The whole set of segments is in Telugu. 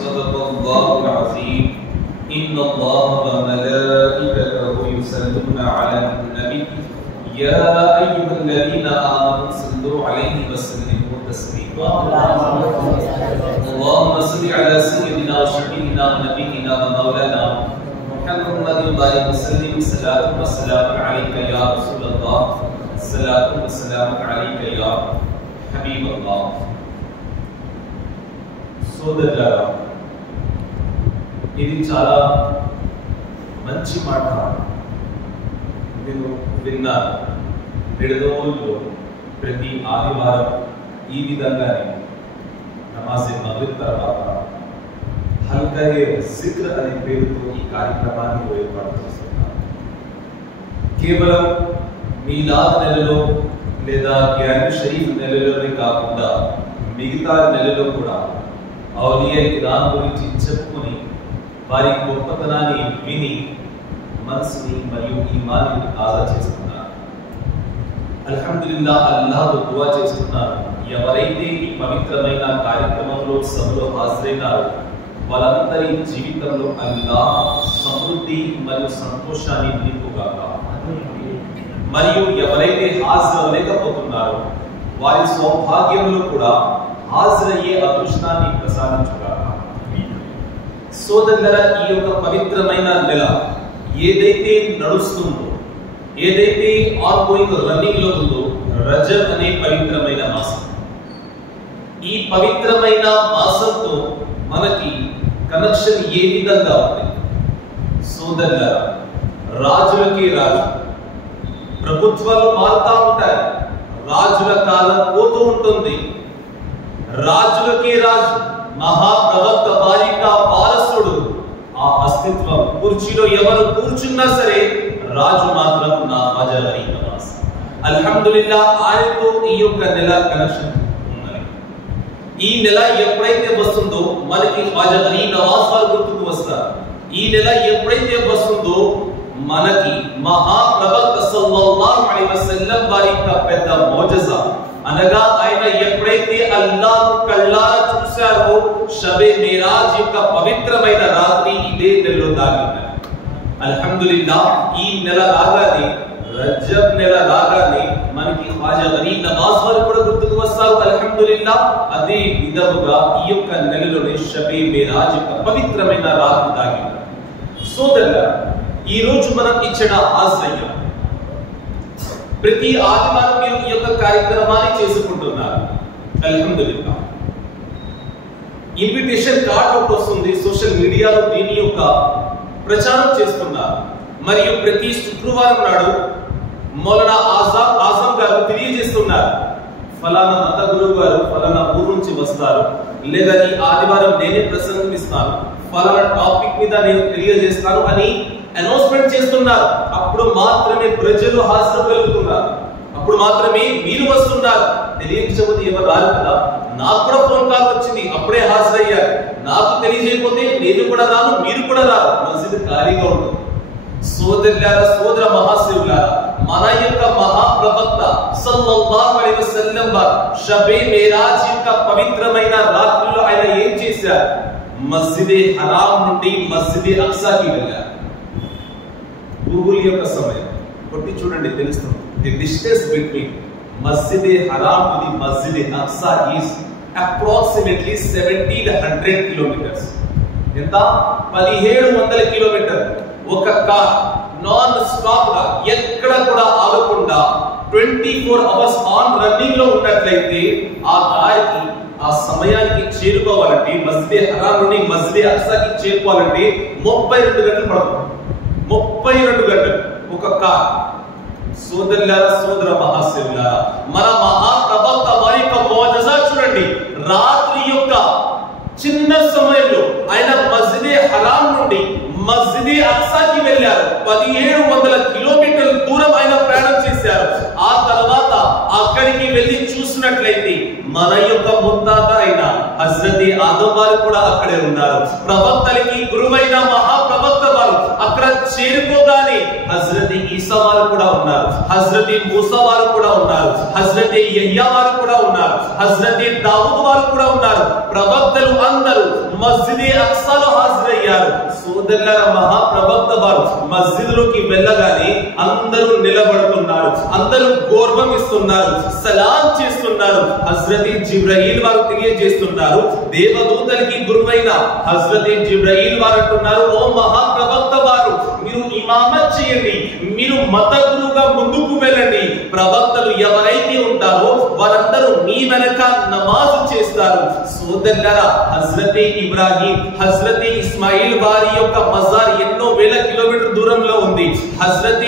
صدق الله العظيم. إن الله وملائكته يصلون على النبي يا أيها الذين آمنوا صلوا عليه وسلموا تسليما. اللهم صل على سيدنا وشفيعنا ونبينا ومولانا محمد وآله وسلم. صلاة وسلام عليك يا رسول الله. صلاة وسلام عليك يا حبيب الله. సోదరులారా, ఇది చాలా మంచి మాట. నేను విన్నాను. 2 రోజుల్లో ప్రతి ఆదివారం ఈ విధంగానే నమాజ్ మగ్రిబ్ తర్వాత హల్కాయే జిక్ర్ అనే పేరుతో ఈ కార్యక్రమాన్ని ఏర్పాటు చేస్తున్నారు. కేవలం మీలాద్ నెలలో లేదా గ్యాన్ షరీఫ్ నెలలోనే కాకుండా మిగతా నెలలో కూడా ఔలియా కిరామ్ గురించి చెప్పుకొని వారి గొప్పతనాన్ని విని మనసుని మరియు ఈమాన్ని తాజా చేస్తున్నారు. అల్హమ్దులిల్లాహ్, అల్లాహ్ దుఆ చేస్తున్నారు. ఎవరైతే ఈ పవిత్రమైన కార్యక్రమంలో సభలో హాజరైనారో వాళ్ళందరి జీవితంలో అల్లాహ్ సమృద్ధి మరియు సంతోషాన్ని నింపుగాక. మరియు ఎవరైతే హాజరవలేకపోతున్నారో వారి సౌభాగ్యంలో కూడా హాజరయ్యే అదృష్టాన్ని ప్రసాదించుగాక. సోదరులారా, ఈ యొక్క పవిత్రమైన నెల ఏదైతే నడుస్తుందో, ఏదైతే ఆన్గోయింగ్ రన్నింగ్ లో ఉందో, రజబ్ అనే పవిత్రమైన మాసం. ఈ పవిత్రమైన మాసంతో మనకి కనెక్షన్ ఏ విధంగా ఉంది? సోదరులారా, రాజులకి రాజు, ప్రభుత్వాలు మారుతా ఉంటాయి, రాజుల కాలం పోతూ ఉంటుంది. రాజులకి రాజు, మహాప్రవక్త బాలిక వారసుడు, ఆ అస్తిత్వం కుర్చీలో ఎవరు కూర్చున్నా సరే రాజు మాత్రం నా వజరీ నమాజ్. అల్హమ్దులిల్లాహ్, ఆయనతో ఈ యొక్క నెల కనెక్షన్ ఉన్నది. ఈ నెల ఎప్పుడైతే వస్తుందో మనకి వజరీ నమాజ్ వారు గుర్తుకు వస్తారు. ఈ నెల ఎప్పుడైతే వస్తుందో మనకి మహాప్రవక్త సల్లల్లాహు అలైహి వసల్లం వారి యొక్క పెద్ద మోజజా, అనగా ఆయన ఎప్పుడైతే అల్లాహ్ కళ్ళారా చూశారో షబే మిరాజ్ యొక్క పవిత్రమైన రాత్రి ఇదే నెలలో దాగింది. అల్హమ్దులిల్లాహ్, ఈ నెల రాగానే, రజబ్ నెల రాగానే మనకి ఖ్వాజా గరీబ్ నవాజ్ వారు కూడా గుర్తుకు వస్తారు. అల్హమ్దులిల్లాహ్, అదే విధముగా ఈ యొక్క నెలలోనే షబే మిరాజ్ యొక్క పవిత్రమైన రాత్రి దాగింది. సోదరులారా, ఈ రోజు మనం ఇచ్చట హాజరయ్యాం. ప్రతి ఆదివారం మీరు ఈ యొక్క కార్యక్రమాన్ని చేసుకుంటున్నారు. అల్హమ్దులిల్లాహ్, ఇన్విటేషన్ కార్డ్ ఒకటి వస్తుంది, సోషల్ మీడియాలో దీని యొక్క ప్రచారం చేస్తున్నారు. మరియు ప్రతి శుక్రవారం నాడు మౌలానా ఆజం గారు తెలియజేస్తున్నారు, ఫలానా మత గురువు గారు ఫలానా ఊరు నుంచి వస్తారు, లేదా ఈ ఆదివారం నేనే ప్రసంగం ఇస్తాను, ఫలానా టాపిక్ మీద నేను తెలియజేస్తాను అని అనౌన్స్మెంట్ చేస్తున్నారు. అప్పుడు మాత్రమే ప్రజలు హాజరగలుగుతున్నారు, అప్పుడు మాత్రమే మీరు వస్తున్నారు. తెలియకపోతే ఎవరు రారు కదా. నాకు కూడా ఫోన్ కాల్ వచ్చింది, అప్పుడే హాజరయ్యారు. నాకు తెలియజేయకపోతే నేను కూడా రాను, మీరు కూడా రారు, మస్జిద్ ఖాళీగా ఉంటుంది. సోదరులారా, సోదర మహాశివులారా, మన యొక్క మహాప్రవక్త సల్లల్లాహు అలైహి వసల్లం వారు షబే మిరాజ్ యొక్క పవిత్రమైన రాత్రిలో ఆయన ఏం చేశారు? మస్జిదే హరాం నుండి మస్జిదే అక్సాకి వెళ్ళారు. గూగుల్ యొక్క సమయం కొట్టి చూడండి, తెలుస్తుంది. The distance between Masjid e Haram to the Masjid e Aqsa is approximately 1700 kilometres. ఎంత? 1700 కిలోమీటర్లు. ఒక కార్ నాన్ స్టాప్ గా ఎక్కడ కూడా ఆగకుండా 24 అవర్స్ ఆన్ రన్నింగ్ లో ఉన్నట్లయితే ఆ కార్కి ఆ సమయానికి చేరుకోవాలంటే, మస్జిదే హరాం నుండి మస్జిదే అక్సాకి చేరుకోవాలంటే 32 గంటలు పడుతుంది. 32 గంటలు ఒక కార్. సోదరులారా, సోదర మహాశివులారా, మన మహాప్రవక్త వారి యొక్క మోజజా చూడండి. రాత్రి యొక్క చిన్న సమయంలో ఆయన మస్జిదే హరాం నుండి మస్జిదే అక్సాకి వెళ్ళారు. 1700 కిలోమీటర్ల దూరం ఆయన ప్రయాణం చేశారు. ఆ తర్వాత అక్కడికి వెళ్ళి చూసినట్లయితే మన యొక్క ముత్తాత అయిన హజ్రత్ ఆదం వారు కూడా అక్కడే ఉన్నారు. ప్రవక్తలకి గురువైన మహాప్రవక్త వారు అక్కడ అక్కడ చేరుకోగానే హజ్రత్ ఈసా వారు కూడా ఉన్నారు, హజ్రత్ మూసా వారు కూడా ఉన్నారు, హజ్రత్ యహ్యా వారు కూడా ఉన్నారు, హజ్రత్ దావూద్ వారు కూడా ఉన్నారు. ప్రవక్తలు అందరూ మస్జిద్ అక్సాలో హాజరయ్యారు. సోదరులారా, మహాప్రవక్త వారు మస్జిద్ లోకి వెళ్ళగానే అందరూ నిలబడుతున్నారు, అందరూ గౌరవం ఇస్తున్నారు, సలాం చేస్తున్నారు. హజ్రత్ జిబ్రాయిల్ వారు తెలియజేస్తున్నారు, దేవదూతలకి గురువైన హజ్రత్ జిబ్రాయిల్ వారు అంటున్నారు, ఓ మహాప్రవక్త వారు, మీరు ఇమామత్ చేయండి, మీరు మత గురువుగా ముందుకు వెళ్ళండి. ప్రవక్తలు ఎవరైతే ఉంటారో వారందరూ మీ వెనక నమాజ్ చేస్తారు. సోదరులారా, హజ్రత్ ఇబ్రాహీం, హజ్రత్ ఇస్మాయిల్ వారి యొక్క మజార్ ఎన్నో వేల కిలోమీటర్ దూరంలో ఉంది. హజ్రత్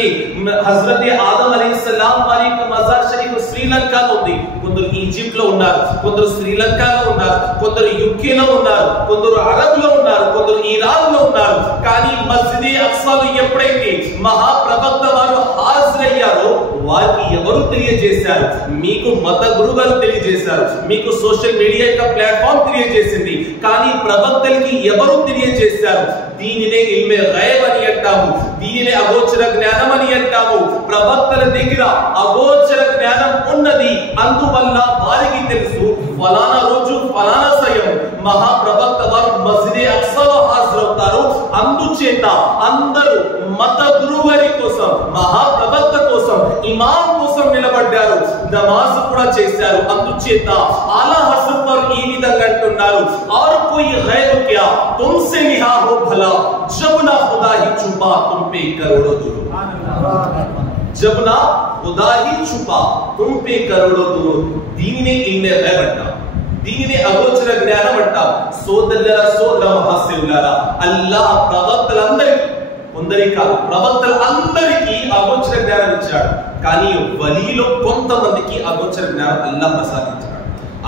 ఆదం అలైహిస్సలాం వారి యొక్క మజార్ షరీఫ్ శ్రీలంకలో ఉంది. కొందరు ఈజిప్ట్ లో ఉన్నారు, కొందరు శ్రీలంకలో ఉన్నారు, కొందరు యుకే లో ఉన్నారు, కొందరు అరబ్ లో ఉన్నారు, కొందరు ఇరాన్ లో ఉన్నారు. కానీ మస్జిద్ అక్సాలో ఎప్పుడైతే మహాప్రవక్త వారు హాజరయ్యారో వారికి ఎవరు తెలియజేశారు? మీకు మత గురువులు తెలియజేశారు, మీకు సోషల్ మీడియా యొక్క ప్లాట్ఫామ్ తెలియజేసింది. కానీ ప్రవక్తలకి ఎవరు తెలియజేశారు? దీనినే ఇల్మే గైబ్ అని అంటాము, దీనినే అగోచర జ్ఞానం అని అంటాము. ప్రవక్తల దగ్గర అగోచర జ్ఞానం ఉన్నది, అందువల్ల వారికి తెలుసు ఫలానా రోజు ఫలానా సమయం మహాప్రవక్త వారు మస్జిద్ అక్సాలో హాజరవుతారు. అందుచేత అందరూ మత గురువుగారి కోసం, మహాప్రవక్త కోసం, ఇమాం కోసం నిలబడ్డారు, నమాజ్ కూడా చేశారు. అందుచేత ఆలా హజరత్ వారు ఈ విధంగా అంటున్నారు, और कोई गैब क्या तुमसे निहा हो भला, जब ना खुदा ही छुपा तुम पे करोड़ों दूर, जब ना खुदा ही छुपा तुम पे करोड़ों दूर. దీనినే ఇల్మే గైబ్ అంటాం, దీనినే అగోచర జ్ఞానం అంటాం. సోదర మహాశివులారా, అల్లాహ్ ప్రవక్తలందరికీ, కొందరికి కాదు, ప్రవక్తలందరికీ అగోచర జ్ఞానం ఇచ్చాడు. కానీ వలీలో కొంతమందికి అగోచర జ్ఞానం అల్లాహ్ ప్రసాదించాడు.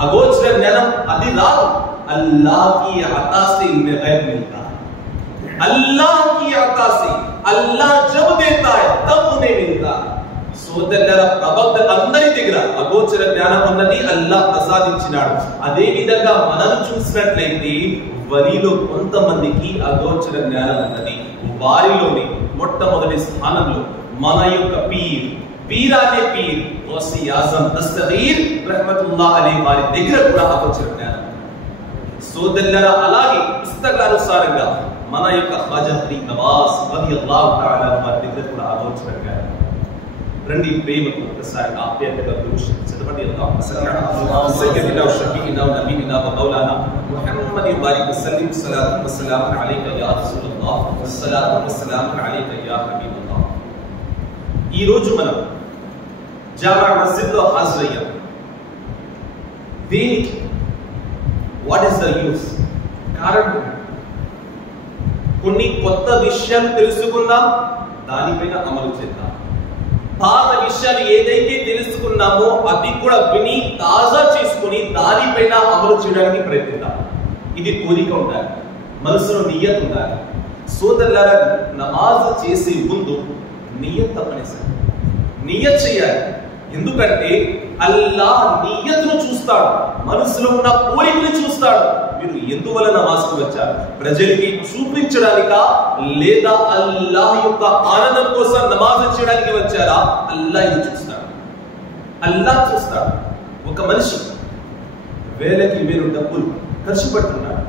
అగోచర జ్ఞానం అది రాదు, अल्लाह की अता से इल्मे गैब मिलता है, अल्लाह की अता से, अल्लाह जब देता है तब उन्हें मिलता है. సోదరులారా, ప్రవక్తలందరి దగ్గర అగోచర జ్ఞానం ఉన్నది అల్లాహ్ ప్రసాదించినాడు. అదే విధంగా మనం చూసినట్లయితే వలీలో కొంతమందికి అగోచర జ్ఞానం ఉన్నది. వారిలోని మొట్టమొదటి స్థానంలో మన యొక్క పీరానే పీర్ గౌసి ఆజం దస్తగీర్ రహ్మతుల్లాహ్ అలైహి వారి దగ్గర కూడా అగోచర జ్ఞానం. సోదరులారా, అలాగే పుస్తకానుసారంగా మన యొక్క ఖాజా ఫరీద్ నవాజ్ రలియల్లాహు తఆలా వారి దగ్గర కూడా అగోచర జ్ఞానం. రండి, ప్రేమకు ఒకసారి ఆప్యాయతగా చదవండి. అల్లాహుమ్మ సల్లి అలా సయ్యిదినా వ షఫీఇనా వ నబీనా వ మౌలానా ముహమ్మద్ బారిక్ వసల్లిం సలాతు వ సలాము అలైక యా రసూలల్లాహ్ వ సలాతు వ సలాము అలైక యా హబీబల్లాహ్. ఈ రోజు మనం జామా మస్జిద్ లో హాజరయ్యాం. దేనికి? What is the use? కారణం కొన్ని కొత్త విషయాలు తెలుసుకుందాం, దానిపైన అమలు చేద్దాం. పాత విషయాలు ఏదైతే తెలుసుకున్నామో అది కూడా విని తాజా చేసుకుని దానిపైన అమలు చేయడానికి ప్రయత్నిద్దాం. ఇది కోరిక ఉండాలి, మనసులో నియత్ ఉండాలి. సోదరులారా, నమాజ్ చేసే ముందు నియత్ తప్పనిసరి, నియత్ చేయాలి. ఎందుకంటే అల్లాహ్ నియత్ను చూస్తాడు, మనసులో ఉన్న కోరికను చూస్తాడు. మీరు ఎందువల్ల నమాజ్కు వచ్చారు? ప్రజలకి చూపించడానికా, లేదా అల్లాహ్ యొక్క ఆనందం కోసం నమాజ్ చేయడానికి వచ్చారా? అల్లాహ్ ఇది చూస్తాడు, అల్లాహ్ చూస్తాడు. ఒక మనిషి వేలకి వేలు డబ్బులు ఖర్చు పెడుతున్నాడు,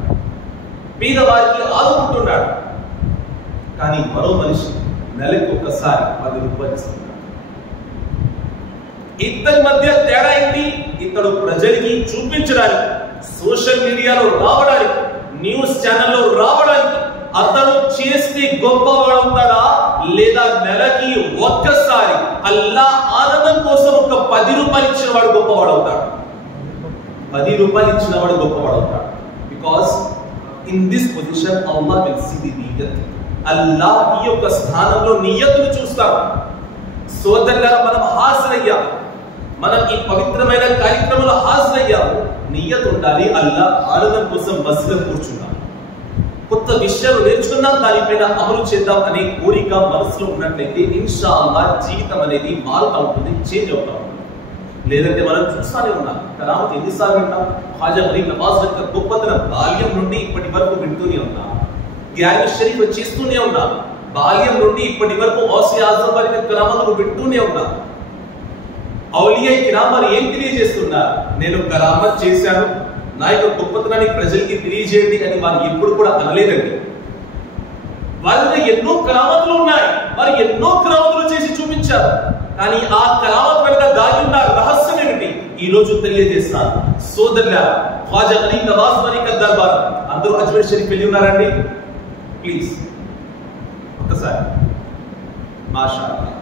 పేదవారికి ఆదుకుంటున్నాడు. కానీ మరో మనిషి నెలకు ఒకసారి 10 రూపాయలు ఇస్తున్నాడు. ఇద్దరి మధ్య తేడా ఏంటి? ఇతడు ప్రజలకి చూపించడానికి, సోషల్ మీడియాలో రావడానికి, న్యూస్ ఛానల్లో రావడానికి అతను చేస్తే గొప్పవాడవుతాడా, లేదా నెలకి ఒక్కసారి అల్లాహ్ ఆనందం కోసం ఒక 10 రూపాయలు ఇచ్చిన వాడు గొప్పవాడవుతాడు? 10 రూపాయలు ఇచ్చిన వాడు గొప్పవాడవుతాడు. Because in this position Allah will see the నియత్. అల్లాహ్ ఈ యొక్క స్థానంలో నియత్ను చూస్తాడు. సోదరులారా, మనం హాజరయ్యాం, మనం ఈ పవిత్రమైన కార్యక్రమంలో హాజరయ్యాము. నియత్ ఉండాలి, అల్లాహ్ ఆనందం కోసం మస్జిద్లో కూర్చున్నాం, కొత్త విషయాలు నేర్చుకున్నాం, దానిపైన అమలు చేద్దాం అనే కోరిక మనసులో ఉన్నట్లయితే ఇన్షా అల్లాహ్ జీవితం అనేది మారుతూ ఉంటుంది, చేంజ్ అవుతా ఉంటుంది. లేదంటే మనం చూస్తానే ఉన్నాం, కరామత్ ఎన్నిసార్లు వింటాం? ఖాజా ఫరీద్ నవాజ్ యొక్క గొప్పతనం బాల్యం నుండి ఇప్పటి వరకు వింటూనే ఉన్నాం, గ్యారీ షరీఫ్ చేస్తూనే ఉన్నాం. బాల్యం నుండి ఇప్పటి వరకు ఔసి ఆజం వారి యొక్క కరామతులు వింటూనే ఉన్నాం. ఔలియా కిరామ్ వారు ఏం తెలియజేస్తున్నారు? నేను కరామత్ చేశాను, నా యొక్క గొప్పతనాన్ని ప్రజలకి తెలియజేయండి అని వారు ఎప్పుడు కూడా అనలేదండి. వారి దగ్గర ఎన్నో కరామతులు ఉన్నాయి, వారు ఎన్నో కరామతులు చేసి చూపించారు. కానీ ఆ కరామత్ వెనుక దాగి ఉన్న రహస్యం ఏమిటి ఈ రోజు తెలియజేస్తాను. సోదరుల ఖ్వాజా గరీబ్ నవాజ్ వారి యొక్క దర్బార్, అందరూ అజ్మీర్ షరీఫ్ వెళ్ళి ఉన్నారండి? ప్లీజ్ ఒక్కసారి. మాషాఅల్లాహ్.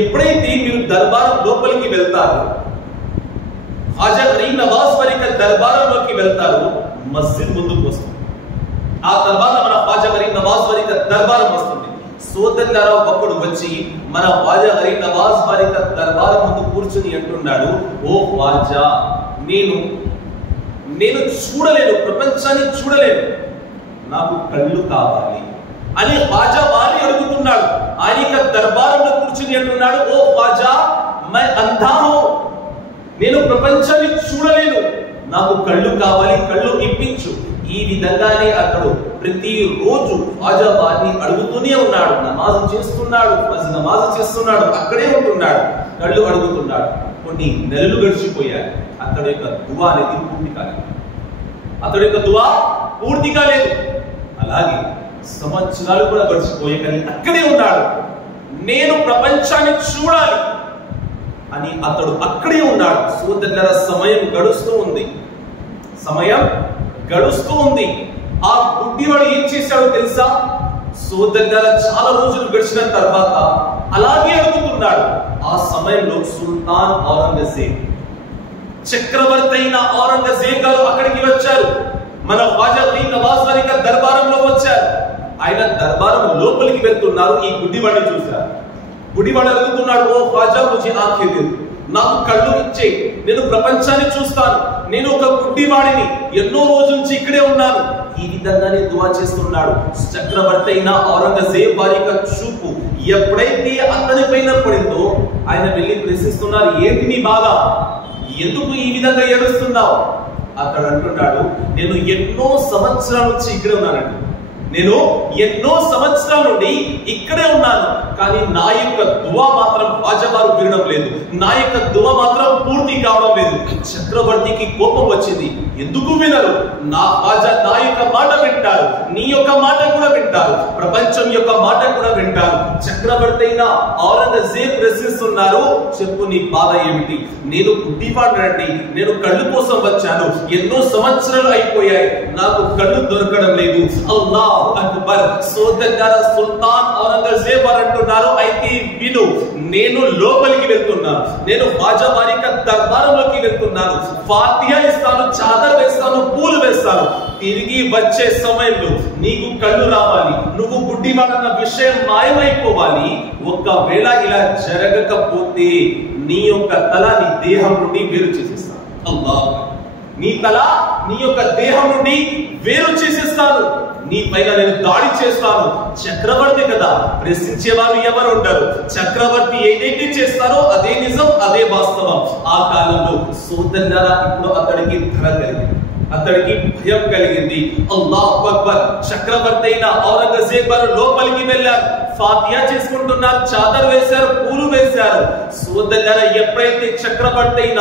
ఎప్పుడైతే మీరు దర్బార్ లోపలికి వెళ్తారో, ఖ్వాజా గరీబ్ నవాజ్ వారి యొక్క దర్బార్లోకి వెళ్తారు, మస్జిద్ ముందుకు వస్తుంది. ఆ తర్వాత మన ఖ్వాజా గరీబ్ నవాజ్ వారి యొక్క దర్బార్ వస్తుంది. సోదరులారా, ఒకడు వచ్చి మన ఖ్వాజా గరీబ్ నవాజ్ వారి యొక్క దర్బార్ ముందు కూర్చుని అంటున్నాడు, ఓ ఖ్వాజా, నేను చూడలేను, ప్రపంచాన్ని చూడలేను, నాకు కళ్ళు కావాలి అని ఖ్వాజా వారిని అడుగుతున్నాడు. ఆయన యొక్క దర్బారంలో కూర్చుని అంటున్నాడు, ఓ ఖ్వాజా, మై అంధా హూ, నేను ప్రపంచాన్ని చూడలేను, నాకు కళ్ళు కావాలి, కళ్ళు ఇప్పించు. ఈ విధంగానే అతడు ప్రతిరోజు ఖ్వాజా వారిని అడుగుతూనే ఉన్నాడు. నమాజ్ చేస్తున్నాడు, నమాజ్ చేస్తున్నాడు, అక్కడే ఉంటున్నాడు, కళ్ళు అడుగుతున్నాడు. కొన్ని నెలలు గడిచిపోయాయి. అతడి యొక్క దువా అనేది పూర్తి కాలేదు. అతడి యొక్క దువా పూర్తి కాలేదు. అలాగే సంవత్సరాలు కూడా గడిచిపోయాయి, కానీ అక్కడే ఉన్నాడు. నేను ప్రపంచాన్ని చూడాలి అని అతడు అక్కడే ఉన్నాడు. సోదరుల, సమయం గడుస్తూ ఉంది, సమయం గడుస్తూ ఉంది. ఆ గుడ్డివాడు ఏం చేశాడో తెలుసా? సోదరుల, చాలా రోజులు గడిచిన తర్వాత అలాగే అడుగుతున్నాడు. ఆ సమయంలో సుల్తాన్ ఔరంగజేబ్, చక్రవర్తి అయిన ఔరంగజేబ్ గారు అక్కడికి వచ్చారు. మన ఖ్వాజా గరీబ్ నవాజ్ వారి యొక్క దర్బారంలో వచ్చారు. ఆయన దర్బారం లోపలికి వెళ్తున్నారు. ఈ గుడ్డివాడిని చూశారు. గుడ్డివాడు అడుగుతున్నాడు, ఓ ఖ్వాజా, ముझे ఆంఖే దే, నాకు కళ్ళు ఇచ్చే, నేను ప్రపంచాన్ని చూస్తాను, నేను ఒక గుడ్డివాడిని, ఎన్నో రోజుల నుంచి ఇక్కడే ఉన్నాను. ఈ విధంగానే దువా చేస్తున్నాడు. చక్రవర్తి అయిన ఔరంగజేబ్ వారి యొక్క చూపు ఎప్పుడైతే అతని పైన పడిందో ఆయన వెళ్ళి ప్రశ్నిస్తున్నారు, ఏంటి నీ బాధ, ఎందుకు ఈ విధంగా ఏడుస్తున్నావు? అతడు అంటున్నాడు, నేను ఎన్నో సంవత్సరాల నుంచి ఇక్కడే ఉన్నానండి, నేను ఎన్నో సంవత్సరాల నుండి ఇక్కడే ఉన్నాను, కానీ నా యొక్క దువా మాత్రం ఖ్వాజా వారు వినడం లేదు, నా యొక్క దువా మాత్రం పూర్తి కావడం లేదు. చక్రవర్తికి కోపం వచ్చింది. ఎందుకు వినరు? నా ఖ్వాజా నా యొక్క మాట వింటారు, నీ యొక్క మాట కూడా వింటారు, ప్రపంచం యొక్క మాట కూడా వింటారు. చక్రవర్తి అయిన ఔరంగజేబ్ ప్రశ్నిస్తున్నారు, చెప్పు నీ బాధ ఏమిటి? నేను గుడ్డివాడినండి, నేను కళ్ళు కోసం వచ్చాను, ఎన్నో సంవత్సరాలు అయిపోయాయి, నాకు కళ్ళు దొరకడం లేదు. అల్లాహ్ అక్బర్. సోదరులారా, సుల్తాన్ ఔరంగజేబ్ అంటున్నారు, అయితే విను, నేను లోపలికి వెళ్తున్నాను, నేను ఖ్వాజా వారి యొక్క దర్బారంలోకి వెళ్తున్నాను, ఫాతిహా ఇస్తాను, చాదర్ వేస్తాను, పూలు వేస్తాను, తిరిగి వచ్చే సమయంలో నీకు కళ్ళు రావాలి, నువ్వు గుడ్డివాడన్న విషయం మాయమైపోవాలి. ఒకవేళ ఇలా జరగకపోతే నీ యొక్క తల నీ దేహం నుండి వేరు చేసేస్తాను. అల్లాహ్, నీ తల నీ యొక్క దేహం నుండి వేరు చేసేస్తాను, నీ పైన నేను దాడి చేస్తాను. చక్రవర్తి కదా, ప్రశ్నించేవారు ఎవరు ఉండరు. చక్రవర్తి ఏదైతే చేస్తారో అదే నిజం, అదే వాస్తవం. ఆ కాలంలో సోదరులారా, ఇప్పుడు అతడికి ధర కలిగింది, అతడికి భయం కలిగింది. అల్లాహు అక్బర్. చక్రవర్తి అయిన ఔరంగజేబ్ గారు లోపలికి వెళ్ళారు, ఫాతిహా చేసుకుంటున్నారు, చాదర్ వేశారు, పూలు వేశారు. సోదరులారా, ఎప్పుడైతే చక్రవర్తి అయిన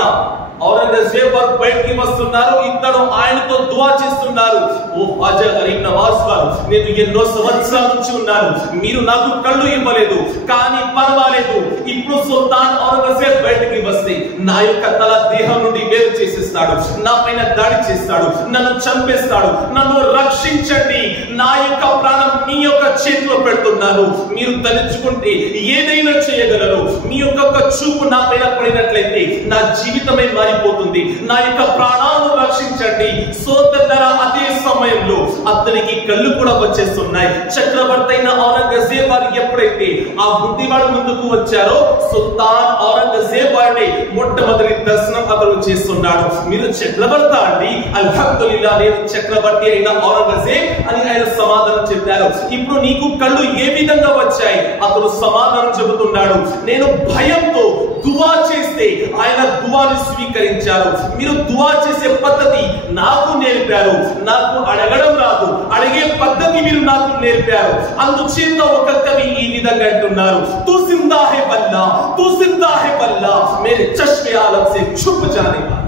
ఔరంగజేబ్ గారు బయటికి వస్తున్నారు, ఇద్దరు ఆయనతో దువా చేస్తున్నారు, ఓ ఖ్వాజా గరీబ్ నవాజ్ గారు, నేను ఎన్నో సంవత్సరాల నుంచి ఉన్నాను, మీరు నాకు కళ్ళు ఇవ్వలేదు, కానీ పర్వాలేదు, ఇప్పుడు సుల్తాన్ ఔరంగజేబ్ బయటికి వస్తే నా యొక్క తల దేహం నుండి వేరు చేసేస్తాడు, నా పైన దాడి చేస్తాడు, నన్ను చంపేస్తాడు, నన్ను రక్షించండి, నా యొక్క ప్రాణం మీ యొక్క చేతిలో పెడుతున్నాను, మీరు తలుచుకుంటే ఏదైనా చేయగలరు, మీ యొక్క చూపు నా పైన పడినట్లయితే నా జీవితమే మారిపోతుంది, నా యొక్క ప్రాణాలను రక్షించండి. సోదరులారా, అదే సమయంలో అతనికి కళ్ళు కూడా వచ్చేస్తున్నాయి. చక్రవర్తి అయిన ఔరంగజేబ్ వారు ఎప్పుడైతే ఆ గుడ్డివాడు ముందుకు వచ్చారో, సుల్తాన్ ఔరంగజేబ్ వారిని మొట్టమొదటి దర్శనం అతను చేస్తున్నాడు. మీరు చక్రవర్తి అండి? అల్హమ్దులిల్లాహ్, నేను చక్రవర్తి అయిన ఔరంగజేబ్ అని ఆయన సమాధానం చెప్పారు. ఇప్పుడు నీకు కళ్ళు ఏ విధంగా వచ్చాయి? అతను సమాధానం చెబుతున్నాడు, నేను భయంతో దువా చేస్తే ఆయన దువాని స్వీకరించారు, మీరు దువా చేసే పద్ధతి నాకు నేర్పారు, నాకు అడగడం రాదు, అడిగే పద్ధతి మీరు నాకు నేర్పారు. అందుచేత ఒక కవి ఈ విధంగా అంటున్నారు, తూ జిందా హై వల్లా, తూ జిందా హై వల్లా, మేరే చష్మే ఆలం సే ఛుప్ జానే వాలా.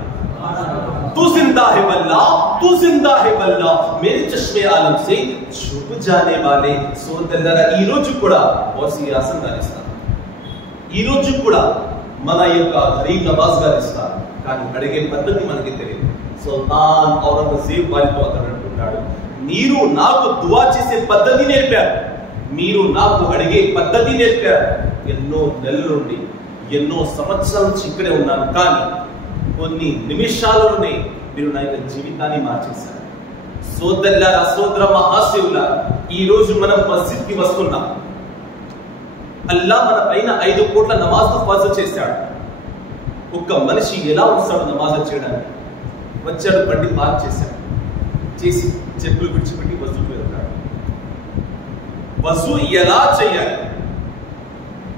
तू जिंदा है वल्ला, तू जिंदा है वल्ला, मेरे चश्मे आलम से छुप जाने वाले. సోదరులారా, ఈ రోజు కూడా ఆసియాసం గారిస్తారు, ఈ రోజు కూడా మన యొక్క గరీబ్ నవాజ్ గారిస్తారు. కానీ అడిగే పద్ధతి మనకి తెలియదు. సుల్తాన్ ఔరంగజేబ్ వారితో అతను అంటున్నాడు, మీరు నాకు దువా చేసే పద్ధతి నేర్పారు, మీరు నాకు అడిగే పద్ధతి నేర్పారు. ఎన్నో నెలల నుండి ఎన్నో సంవత్సరాల నుంచి ఇక్కడే ఉన్నాను, కానీ కొన్ని నిమిషాలలోనే మీరు నా యొక్క జీవితాన్ని మార్చేశారు. సోదరులారా, సోదర మహాశివులారా, ఈ రోజు మనం మస్జిద్ కి వస్తున్నాం. అల్లా మన పైన 5 కోట్ల నమాజ్ ఫర్జ్ చేశాడు. ఒక్క మనిషి ఎలా వస్తాడు నమాజ్ చేయడానికి? వచ్చాడు, బండి పార్క్ చేశాడు, చేసి చెప్పులు విడిచిపెట్టి వజూ వెళ్తాడు. వజూ ఎలా చేయాలి?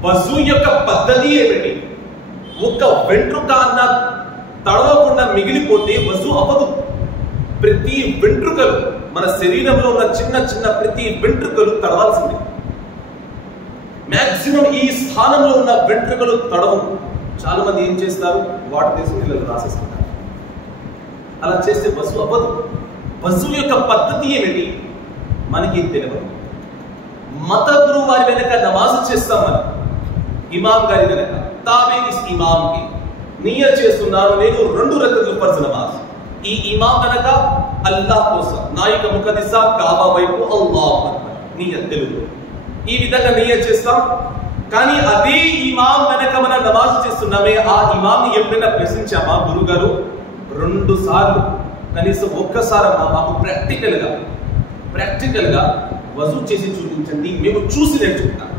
వజూ యొక్క పద్ధతి ఏమిటి? ఒక్క వెంట్రుక అన్న తడవకుండా మిగిలిపోతే వజూ అవ్వదు. ప్రతి వెంట్రుకలు, మన శరీరంలో ఉన్న చిన్న చిన్న ప్రతి వెంట్రుకలు తడవాల్సింది. మాక్సిమం ఈ స్థానంలో ఉన్న వెంట్రుకలు తడవు. చాలా మంది ఏం చేస్తారు, వాటర్ తీసుకుని నీళ్ళు రాసేసుకుంటారు. అలా చేస్తే వజూ అవ్వదు. వజూ యొక్క పద్ధతి ఏమిటి మనకి తెలియదు. మత గురువు వారి వెనక నమాజ్ చేస్తాం మనం, ఇమాం గారి వెనక తాబే ఇస్ ఇమాంకి నియత్ చేస్తున్నాను, నేను 2 రకాల ఫర్జ్ నమాజ్. ఈ ఇమాం వెనక అల్లాహ్ కోసం, నాయక ముఖదిసా కాబా వైపు అల్లాహ్ అక్బర్ నియత్ తెలుగు. ఈ విధంగా నియత్ చేస్తాం. కానీ అదే ఇమాం వెనక మనం నమాజ్ చేస్తున్నామే, ఆ ఇమాంని ఎప్పుడైనా ప్రశ్నించామా? గురుగారు 2 సార్లు కనీసం ఒక్కసారి మాకు ప్రాక్టికల్ గా వజూ చేసి చూపించండి, మేము చూసి నేర్చుకుంటాం.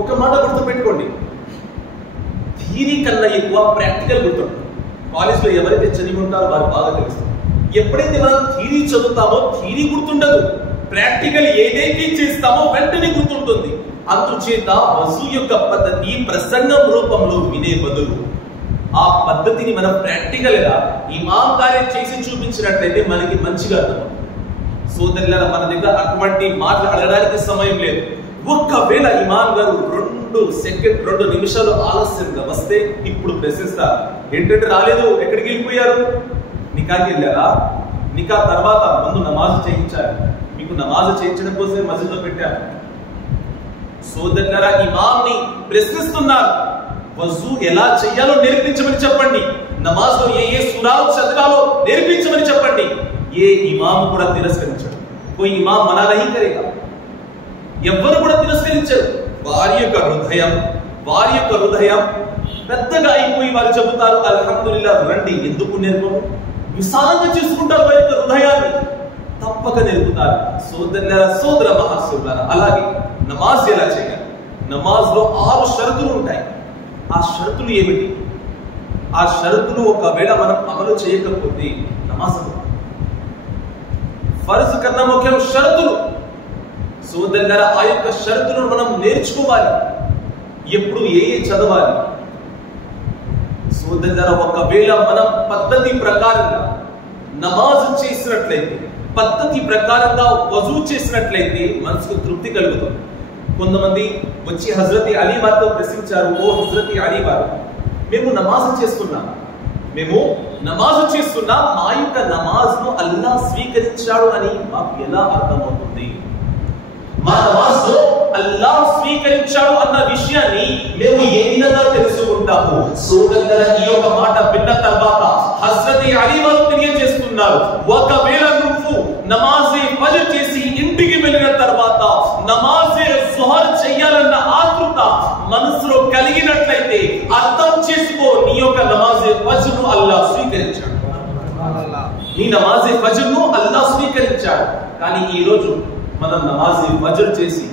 ఒక్క మాట గుర్తుపెట్టుకోండి, థియరీ కన్నా ఎక్కువ ప్రాక్టికల్ గుర్తుంటుంది. కాలేజ్లో ఎవరైతే చదివి ఉంటారో వారు బాగా తెలుస్తుంది. ఎప్పుడైతే మనం థియరీ చదువుతామో థియరీ గుర్తుండదు, ప్రాక్టికల్ ఏదైతే చేస్తామో వెంటనే గుర్తుంటుంది. అందుచేత వజూ యొక్క పద్ధతి ప్రసంగం రూపంలో వినే బదులు ఆ పద్ధతిని మనం ప్రాక్టికల్ గా ఇమాం గారే చేసి చూపించినట్లయితే మనకి మంచిగా అర్థమవుతుంది. సోదరులారా, మన దగ్గర అటువంటి మాటలు అడగడానికి సమయం లేదు. ఒక్కవేళ ఇమాం గారు 2 నిమిషాలు ఆలస్యంగా వస్తే ఇప్పుడు ప్రశ్నిస్తారు, ఏంటంటే రాలేదు, ఎక్కడికి వెళ్ళిపోయారు? నికాకి వెళ్ళారా? నికా తర్వాత ముందు నమాజ్ చేయించాలి, మీకు నమాజ్ చేయించడం కోసమే మస్జిద్లో పెట్టారు. సోదరులారా, ఇమాంని ప్రశ్నిస్తున్నారు, వజూ ఎలా చేయాలో నేర్పించమని చెప్పండి, నమాజ్లో ఏ సూరాలు చదవాలో నేర్పించమని చెప్పండి. ఏ ఇమాం కూడా తిరస్కరించడు. కోయి ఇమాం మనా నహీ కరేగా, ఎవ్వరు కూడా తిరస్కరించరు. వారి యొక్క హృదయం పెద్దగా అయిపోయి వారు చెబుతారు, అల్హమ్దులిల్లా రండి. ఎందుకు నేర్పము? విశాలంగా చేసుకుంటారు వారి యొక్క హృదయాన్ని, తప్పక నేర్పుతారు. సోదర మహాశివులారా, అలాగే నమాజ్ ఎలా చేయాలి? నమాజ్ లో 6 షరతులు ఉంటాయి. ఆ షరతులు ఏమిటి? ఆ షరతులు ఒకవేళ మనం అమలు చేయకపోతే నమాజ్ ఫర్జ్ కన్నా ముఖ్యం షరతులు. సోదరులారా, ఆ యొక్క షరతులను మనం నేర్చుకోవాలి. ఎప్పుడు ఏ చదవాలి? సోదరులారా, ఒకవేళ మనం పద్ధతి ప్రకారంగా నమాజ్ చేసినట్లయితే, పద్ధతి ప్రకారంగా వజూ చేసినట్లయితే మనసుకు తృప్తి కలుగుతుంది. కొంతమంది వచ్చి హజరత్ అలీ వారితో ప్రశ్నించారు, ఓ హజరత్ అలీ వారు, మేము నమాజ్ చేస్తున్నాం, మా యొక్క నమాజ్ ను అల్లా స్వీకరించాడు అని మాకు ఎలా అర్థమవుతుంది? మా నమాజ్ ను అల్లా స్వీకరించాడు అన్న విషయాన్ని మేము ఏ విధంగా తెలుసుకుంటాము? సోదరులారా, ఈ యొక్క మాట విన్న తర్వాత హజరత్ అలీ వారు తెలియజేస్తున్నారు, ఒకవేళ నువ్వు నమాజే ఫజ్ర్ చేసి ఇంటికి వెళ్ళిన తర్వాత నమాజే జుహర్ చేయాలన్న ఆతృత మనసులో కలిగినట్లయితే అర్థం చేసుకో, నీ యొక్క నమాజే ఫజ్ర్ ను అల్లా స్వీకరించాడు, నీ నమాజే ఫజ్ర్ ను అల్లా స్వీకరించాడు. కానీ ఈ రోజు మనం నమాజే ఫజ్ర్ చేసి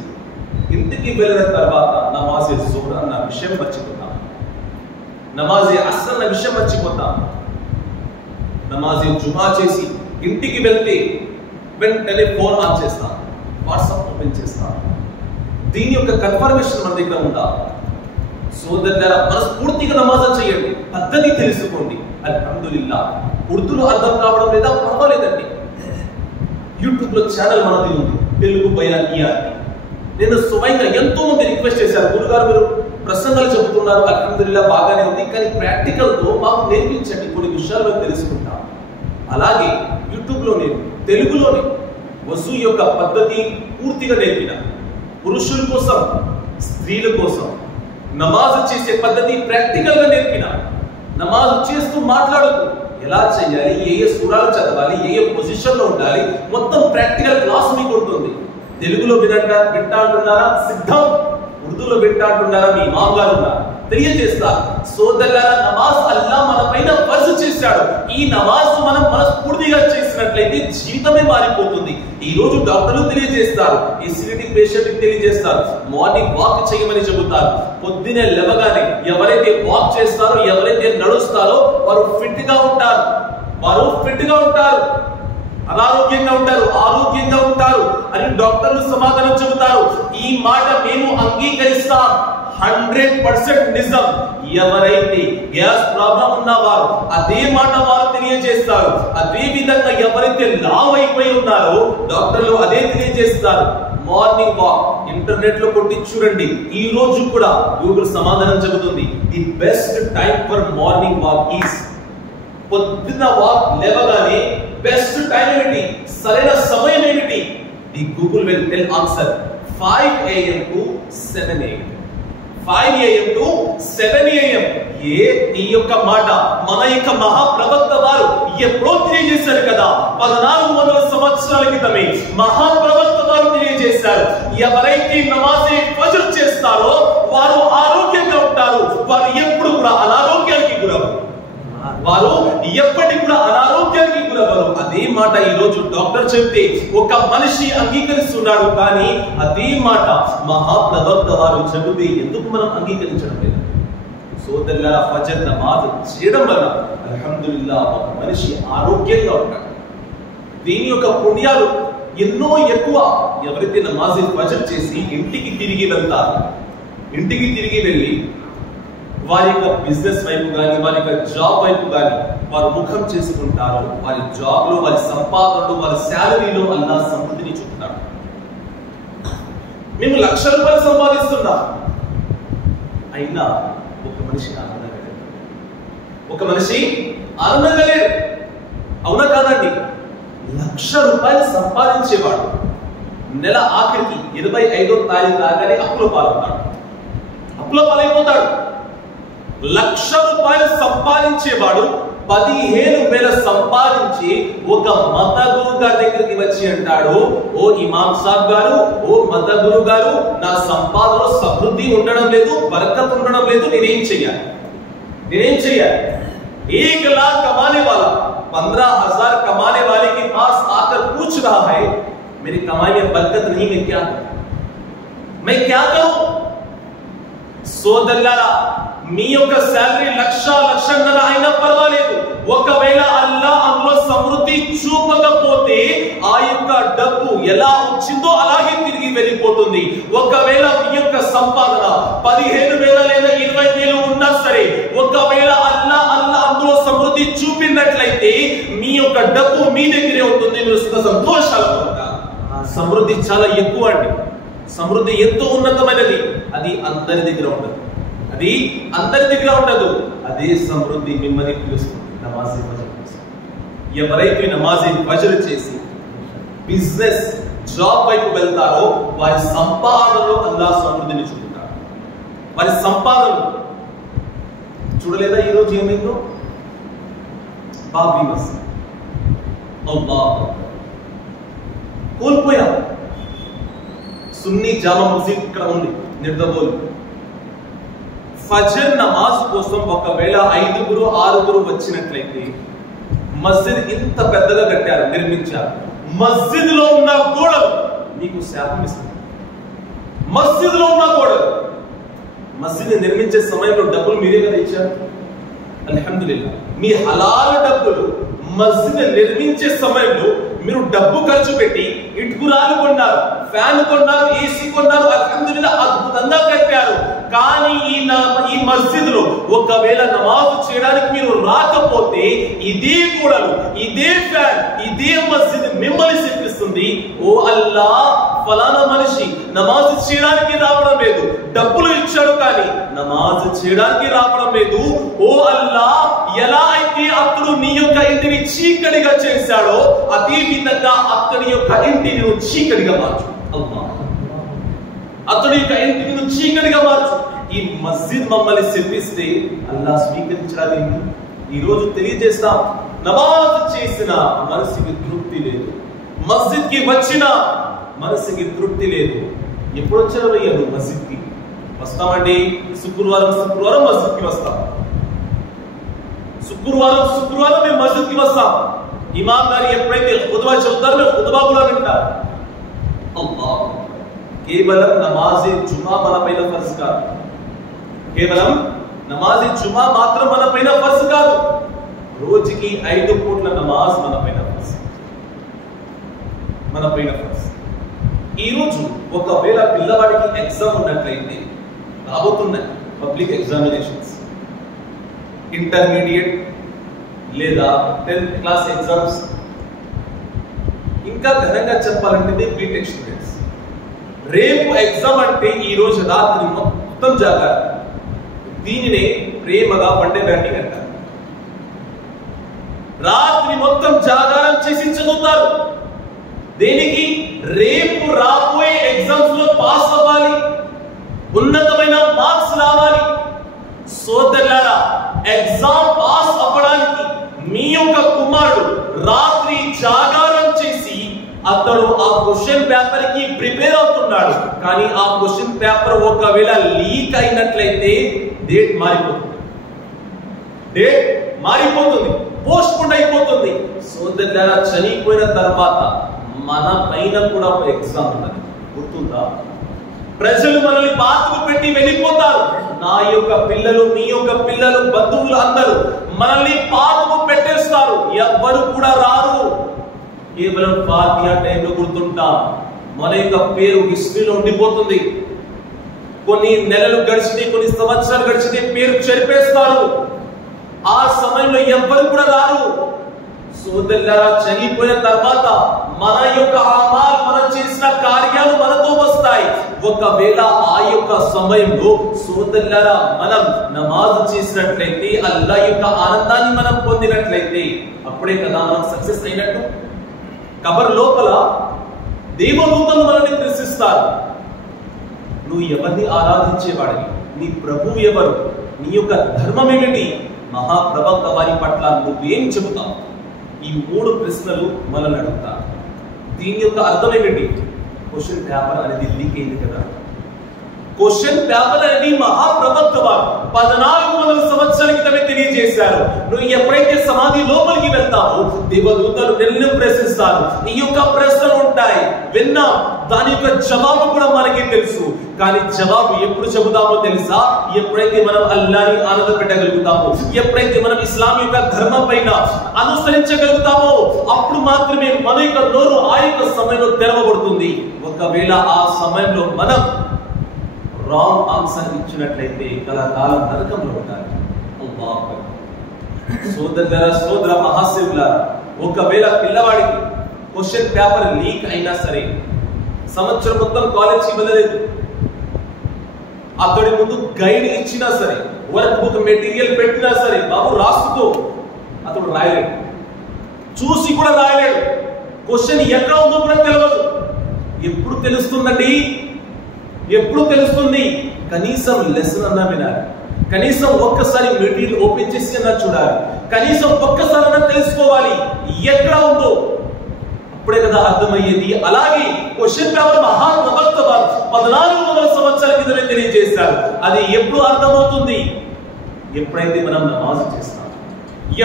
ఇంటికి వెళ్ళిన తర్వాత నమాజే జుహర్ అన్న విషయం మర్చిపోతాం, నమాజే అస్ర్ అన్న విషయం మర్చిపోతాం. నమాజే జుమా చేసి ఇంటికి వెళ్తే వెంటనే ఫోన్ ఆన్ చేస్తాం, వాట్సాప్ ఓపెన్ చేస్తాం. దీని యొక్క కన్ఫర్మేషన్ మన దగ్గర ఉందా? సోదరులారా, మనస్ఫూర్తిగా నమాజ్ చేయండి, పద్ధతి తెలుసుకోండి. అల్హమ్దులిల్లా, ఉర్దూలో అర్థం కావడం లేదా పర్వాలేదండి, యూట్యూబ్ లో ఛానల్ మనది ఉంది, తెలుగు బయాన్ ఇవ్వాలి. నేను స్వయంగా ఎంతో మంది రిక్వెస్ట్ చేశారు, గురుగారు మీరు ప్రసంగాలు చెబుతున్నారు, అల్హమ్దులిల్లా బాగానే ఉంది, కానీ ప్రాక్టికల్ తో మాకు నేర్పించండి, కొన్ని విషయాలు మేము తెలుసుకుంటాం. అలాగే యూట్యూబ్ లో నేను తెలుగులోనే వజూ యొక్క పద్ధతి పూర్తిగా నేర్పిన, పురుషుల కోసం స్త్రీల కోసం నమాజ్ చేసే పద్ధతి ప్రాక్టికల్ గా నేర్పిన, నమాజ్ చేస్తూ మాట్లాడుతూ ఎలా చేయాలి, ఏ సూరాలు చదవాలి, ఏ పొజిషన్ లో ఉండాలి, మొత్తం ప్రాక్టికల్ క్లాస్ మీకు ఉంటుంది. తెలుగులో వింటా అంటున్నారా, సిద్ధం. ఉర్దూలో వింటా అంటున్నారా, మీ ఇమాం గారు ఉన్నారు, తెలియజేస్తారు. సోదరులారా, నమాజ్ అల్లా మన పైన ఫర్జ్ చేశాడు. ఈ నమాజ్ మనం మనస్ఫూర్తిగా చేసినట్లయితే జీవితమే మారిపోతుంది. ఈ రోజు డాక్టర్లు తెలియజేస్తారు, ఎసిడిటీ పేషెంట్ కి తెలియజేస్తారు, మార్నింగ్ వాక్ చేయమని చెబుతారు. పొద్దునే లేవగానే ఎవరైతే వాక్ చేస్తారో, ఎవరైతే నడుస్తారో వారు ఫిట్ గా ఉంటారు, అనారోగ్యంగా ఉంటారు, ఆరోగ్యంగా ఉంటారు అని డాక్టర్లు సమాధానం చెబుతారు. ఈ మాట మేము అంగీకరిస్తాం, 100% నిజం. ఎవరైతే గ్యాస్ ప్రాబ్లం ఉన్నవారు అదే మాట వారు తెలియజేస్తారు. అదే విధంగా ఎవరైతే లావ్ అయిపోయి ఉన్నారో డాక్టర్లు అదే తెలియజేస్తారు. మార్నింగ్ వాక్ ఇంటర్నెట్ లో కొట్టి చూడండి, ఈ రోజు కూడా గూగుల్ సమాధానం చెబుతుంది, the best time for morning walk is, పొద్దున్న వాక్ లేవగానే బెస్ట్ టైం ఏమిటి, సరైన సమయం ఏమిటి? The Google will tell answer 5 AM to 7 AM. 5 AM to 7 AM. ఈ యొక్క మాట మన యొక్క మహాప్రవక్త వారు ఎప్పుడో తెలియజేశారు కదా, 1400 సంవత్సరాల క్రితమే మహాప్రవక్త వారు తెలియజేశారు. ఎవరైతే నమాజే ఫజ్ర్ చేస్తారో వారు ఆరోగ్యంగా ఉంటారు, వారు ఎప్పుడు కూడా అనారోగ్యానికి గురవరు, వారు ఎప్పటికి కూడా అనారోగ్యానికి గురవరు. అదే మాట ఈ రోజు డాక్టర్ చెప్తే ఒక మనిషి అంగీకరిస్తున్నాడు, కానీ అదే మాట మహాప్రవక్త వారు చెబితే ఎందుకు మనం అంగీకరించడం లేదు? సోదరులారా, ఫజర్ నమాజ్ చేయడం వల్ల అల్హమ్దులిల్లా ఒక మనిషి ఆరోగ్యంగా ఉంటాడు. దీని యొక్క పుణ్యాలు ఎన్నో ఎక్కువ. ఎవరైతే నమాజ్ ఫజర్ చేసి ఇంటికి తిరిగి వెళ్తారు, ఇంటికి తిరిగి వెళ్ళి వారి యొక్క బిజినెస్ వైపు కానీ వారి యొక్క జాబ్ వైపు కానీ వారు ముఖం చేసుకుంటారు, వారి జాబ్ లో, వారి సంపాదనలో, వారి శాలరీలో అల్లాహ్ సమృద్ధిని చూపుతాడు. మేము లక్షల రూపాయలు సంపాదిస్తున్నాం, అయినా ఒక మనిషి ఆనందంగా లేడు. అవునా కాదండి? 1,00,000 రూపాయలు సంపాదించేవాడు నెల ఆఖరికి 25వ తారీఖు రాగానే అప్పుల పాలైపోతాడు. 1,00,000 రూపాయలు సంపాదించేవాడు 15,000 సంపాదించి ఒక మత గురువు గారి దగ్గరికి వచ్చి అంటాడు, ఓ ఇమాం సాబ్ గారు, ఓ మత గురువు గారు, నా సంపాదనలో సమృద్ధి ఉండడం లేదు, బరకత్ ఉండడం లేదు, నేనేం చెయ్యాలి? 1 लाख कमाने वाला 15,000 कमाने वाले के पास आकर पूछ रहा है, मेरी कमाई में बरकत नहीं, मैं क्या करूं? సోదరులారా, మీ యొక్క శాలరీ 1,00,000 అయినా పర్వాలేదు, ఒకవేళ అల్లాహ్ అందులో సమృద్ధి చూపకపోతే ఆ యొక్క డబ్బు ఎలా వచ్చిందో అలాగే తిరిగి వెళ్ళిపోతుంది. ఒకవేళ మీ యొక్క సంపాదన 15,000 లేదా 20,000 ఉన్నా సరే, ఒకవేళ అల్లాహ్ అందులో సమృద్ధి చూపినట్లయితే మీ యొక్క డబ్బు మీ దగ్గరే ఉంటుంది, మీరు సంతోషాలు పొందుతారు. సమృద్ధి చాలా ఎక్కువ అండి, సమృద్ధి ఎంతో ఉన్నతమైనది. అది అందరి దగ్గర ఉండదు, అదే సమృద్ధి మిమ్మల్ని పిలుస్తుంది. నమాజీ ఫజర్ కోసం ఎవరైతే నమాజీ ఫజర్ చేసి బిజినెస్ జాబ్ వైపు వెళ్తారో వారి సంపాదనలో అల్లాహ్ సమృద్ధిని చూపుతారు. వారి సంపాదన చూడలేదా ఈరోజు ఏమైందో? బాబ్రీ మసీద్ కోల్పోయాం. సున్నీ జామా మసీద్ ఇక్కడ ఉంది నిర్దబోలు. ఫజర్ నమాజ్ కోసం ఒకవేళ 5-6 వచ్చినట్లయితే మస్జిద్ ఇంత పెద్దగా కట్టారు, నిర్మించారు. మస్జిద్ లో ఉన్న గోడలు మీకు శాపం ఇస్తుంది. మస్జిద్ లో ఉన్న గోడలు, మస్జిద్ నిర్మించే సమయంలో డబ్బులు మీరే కదా ఇచ్చారు, అల్హమ్దులిల్లాహ్. మీ హలాల్ డబ్బులు మస్జిద్ నిర్మించే సమయంలో మీరు డబ్బు ఖర్చు పెట్టి ఇటుకురాలు కొన్నారు, ఫ్యాన్ కొన్నారు, ఏసీ కొన్నారు, అల్హమ్దులిల్లాహ్ అద్భుతంగా కట్టారు. కానీ ఈ మస్జిద్ లో ఒకవేళ నమాజ్ చేయడానికి మీరు రాకపోతే ఇదే గోడలు, ఇదే ఫ్యాన్, ఇదే మస్జిద్ మిమ్మల్ని శిక్షిస్తుంది. ఓ అల్లా, ఫలానా మనిషి నమాజ్ చేయడానికి రావడం లేదు, డబ్బులు ఇచ్చాడు కానీ నమాజ్ చేయడానికి రావడం లేదు. ఓ అల్లా, ఎలా అయితే అతడు నీ యొక్క ఇంటిని చీకటిగా చేశాడో అదే విధంగా అతడి యొక్క ఇంటిని నువ్వు చీకటిగా మార్చు. అల్లాహ్, అతడి యొక్క ఇంటిని నువ్వు చీకటిగా మార్చు. ఈ మస్జిద్ మమ్మల్ని శిక్షిస్తే అల్లాహ్ స్వీకరించడానికి ఈ రోజు తెలియజేస్తాం, నమాజ్ చేసిన మనసుకి తృప్తి లేదు, మస్జిద్ కి వచ్చిన మనసుకి తృప్తి లేదు. ఎప్పుడు వచ్చారో అయ్యారు మస్జిద్ కి? వస్తామండి, శుక్రవారం మస్జిద్ కి వస్తాం, శుక్రవారం మేము మస్జిద్ కి వస్తాం. ఇమామ్ గారు ఎప్పుడైతే ఖుతుబా చెబుతారో మేము ఖుతుబా కూడా వింటాం. అల్లాహ్, కేవలం నమాజే జుమా మన పైన ఫర్జ్ కాదు, కేవలం నమాజే జుమా మాత్రం మన పైన ఫర్జ్ కాదు, రోజుకి 5 పూట్ల నమాజ్ మన పైన ఫర్జ్. ఈ రోజు ఒకవేళ పిల్లవాడికి ఎగ్జామ్ ఉన్నట్లయితే, రాబోతున్నాయి పబ్లిక్ ఎగ్జామినేషన్స్, ఇంటర్మీడియట్ లేదా 10th క్లాస్ ఎగ్జామ్స్, ఇంకా ఘనంగా చెప్పాలంటే బీటెక్ స్టూడెంట్స్. రేపు ఎగ్జామ్ అంటే ఈ రోజు రాత్రి మొత్తం జాగారు. దీనినే ప్రేమగా వన్డే బ్యాటింగ్ అంటారు. రాత్రి మొత్తం జాగారం చేసి చదువుతారు. దేనికి? రేపు రాబోయే ఎగ్జామ్స్ లో పాస్ అవ్వాలి, ఉన్నతమైన మార్క్స్ రావాలి. సోదరులారా, ఎగ్జామ్ పాస్ అవ్వడానికి మీ యొక్క కుమారుడు రాత్రి జాగారం చేసి అతడు ఆ క్వశ్చన్ పేపర్ కి ప్రిపేర్ అవుతున్నాడు. కానీ ఆ క్వశ్చన్ పేపర్ ఒకవేళ లీక్ అయినట్లయితే డేట్ మారిపోతుంది, పోస్ట్ పోన్ అయిపోతుంది. సోదరులారా, చనిపోయిన తర్వాత మన పైన కూడా ఒక ఎగ్జామ్ ఉన్నది, గుర్తుందా? ప్రజలు మనల్ని పాతుకు పెట్టి వెళ్ళిపోతారు. నా యొక్క పిల్లలు, మీ యొక్క పిల్లలు, బంధువులు అందరూ మనల్ని పాతుకు పెట్టేస్తారు. ఎవ్వరు కూడా రారు. కేవలం ఫాతిహా టైంలో గుర్తుంటాం, మన యొక్క పేరు హిస్టరీలో ఉండిపోతుంది. కొన్ని నెలలు గడిచితే, కొన్ని సంవత్సరాలు గడిచితే పేరు చెరిపేస్తారు. ఆ సమయంలో ఎవ్వరు కూడా రారు. సోదరులారా, చనిపోయిన తర్వాత మన యొక్క అమాల్, మనం చేసిన కార్యాలు మనతో వస్తాయి. ఒకవేళ ఆ యొక్క సమయంలో సోదరులారా మనం నమాజ్ చేసినట్లయితే, అల్లాహ్ యొక్క ఆనందాన్ని మనం పొందినట్లయితే, అప్పుడే కదా మనం సక్సెస్ అయినట్టు. కబర్ లోపల దేవదూతలు మనల్ని ప్రశ్నిస్తారు, నువ్వు ఎవరిని ఆరాధించేవాడివి? నీ ప్రభువు ఎవరు? నీ యొక్క ధర్మం ఏమిటి? మహాప్రవక్త వారి పట్ల నువ్వేం చెబుతావు? ఈ 3 ప్రశ్నలు మనల్ని అడుగుతారు. దీని యొక్క అర్థం ఏమిటి? క్వశ్చన్ పేపర్ అనేది లీక్ అయింది కదా. క్వశ్చన్ పేపర్ అనేది మహాప్రవక్త వారు 1400 సంవత్సరాల క్రితమే తెలియజేశారు. నువ్వు ఎప్పుడైతే సమాధి లోపలికి వెళ్తావో దేవదూతలు నిన్ను ప్రశ్నిస్తారు. ఈ యొక్క ప్రశ్నలు ఉంటాయి, విన్నాం. దాని యొక్క జవాబు కూడా మనకి తెలుసు. కానీ జవాబు ఎప్పుడు చెబుతామో తెలుసా? ఎప్పుడైతే మనం అల్లాహ్ని ఆనందపెట్టగలుగుతామో, ఎప్పుడైతే మనం ఇస్లాం యొక్క ధర్మం పైన అనుసరించగలుగుతామో, అప్పుడు మాత్రమే మన యొక్క నోరు ఆ యొక్క సమయంలో తెరవబడుతుంది. ఒకవేళ ఆ సమయంలో మనం రాంగ్ ఆన్సర్ ఇచ్చినట్లయితే కలకాలం నరకంలో ఉండాలి. సోదర మహాశివులారా, ఒకవేళ పిల్లవాడికి క్వశ్చన్ పేపర్ లీక్ అయినా సరే, సంవత్సరం మొత్తం కాలేజ్కి వెళ్ళలేదు, అతడి ముందు గైడ్ ఇచ్చినా సరే, వర్క్ బుక్ మెటీరియల్ పెట్టినా సరే, బాబు రాసుకో, అతడు రాయలేడు, చూసి కూడా రాయలేడు. క్వశ్చన్ ఎక్కడ ఉందో కూడా తెలియదు. ఎప్పుడు తెలుస్తుందండి? ఎప్పుడు తెలుస్తుంది? కనీసం లెసన్ అన్నా వినాలి, కనీసం ఒక్కసారి మెటీరియల్ ఓపెన్ చేసి అన్నా చూడాలి, కనీసం ఒక్కసారి అన్నా తెలుసుకోవాలి ఎక్కడ ఉందో, అప్పుడే కదా అర్థమయ్యేది. అలాగే క్వశ్చన్ పేపర్ మహాప్రవక్త వారు 1400 సంవత్సరాల క్రితమే తెలియజేశారు. అది ఎప్పుడు అర్థమవుతుంది? ఎప్పుడైతే మనం నమాజ్ చేస్తాం,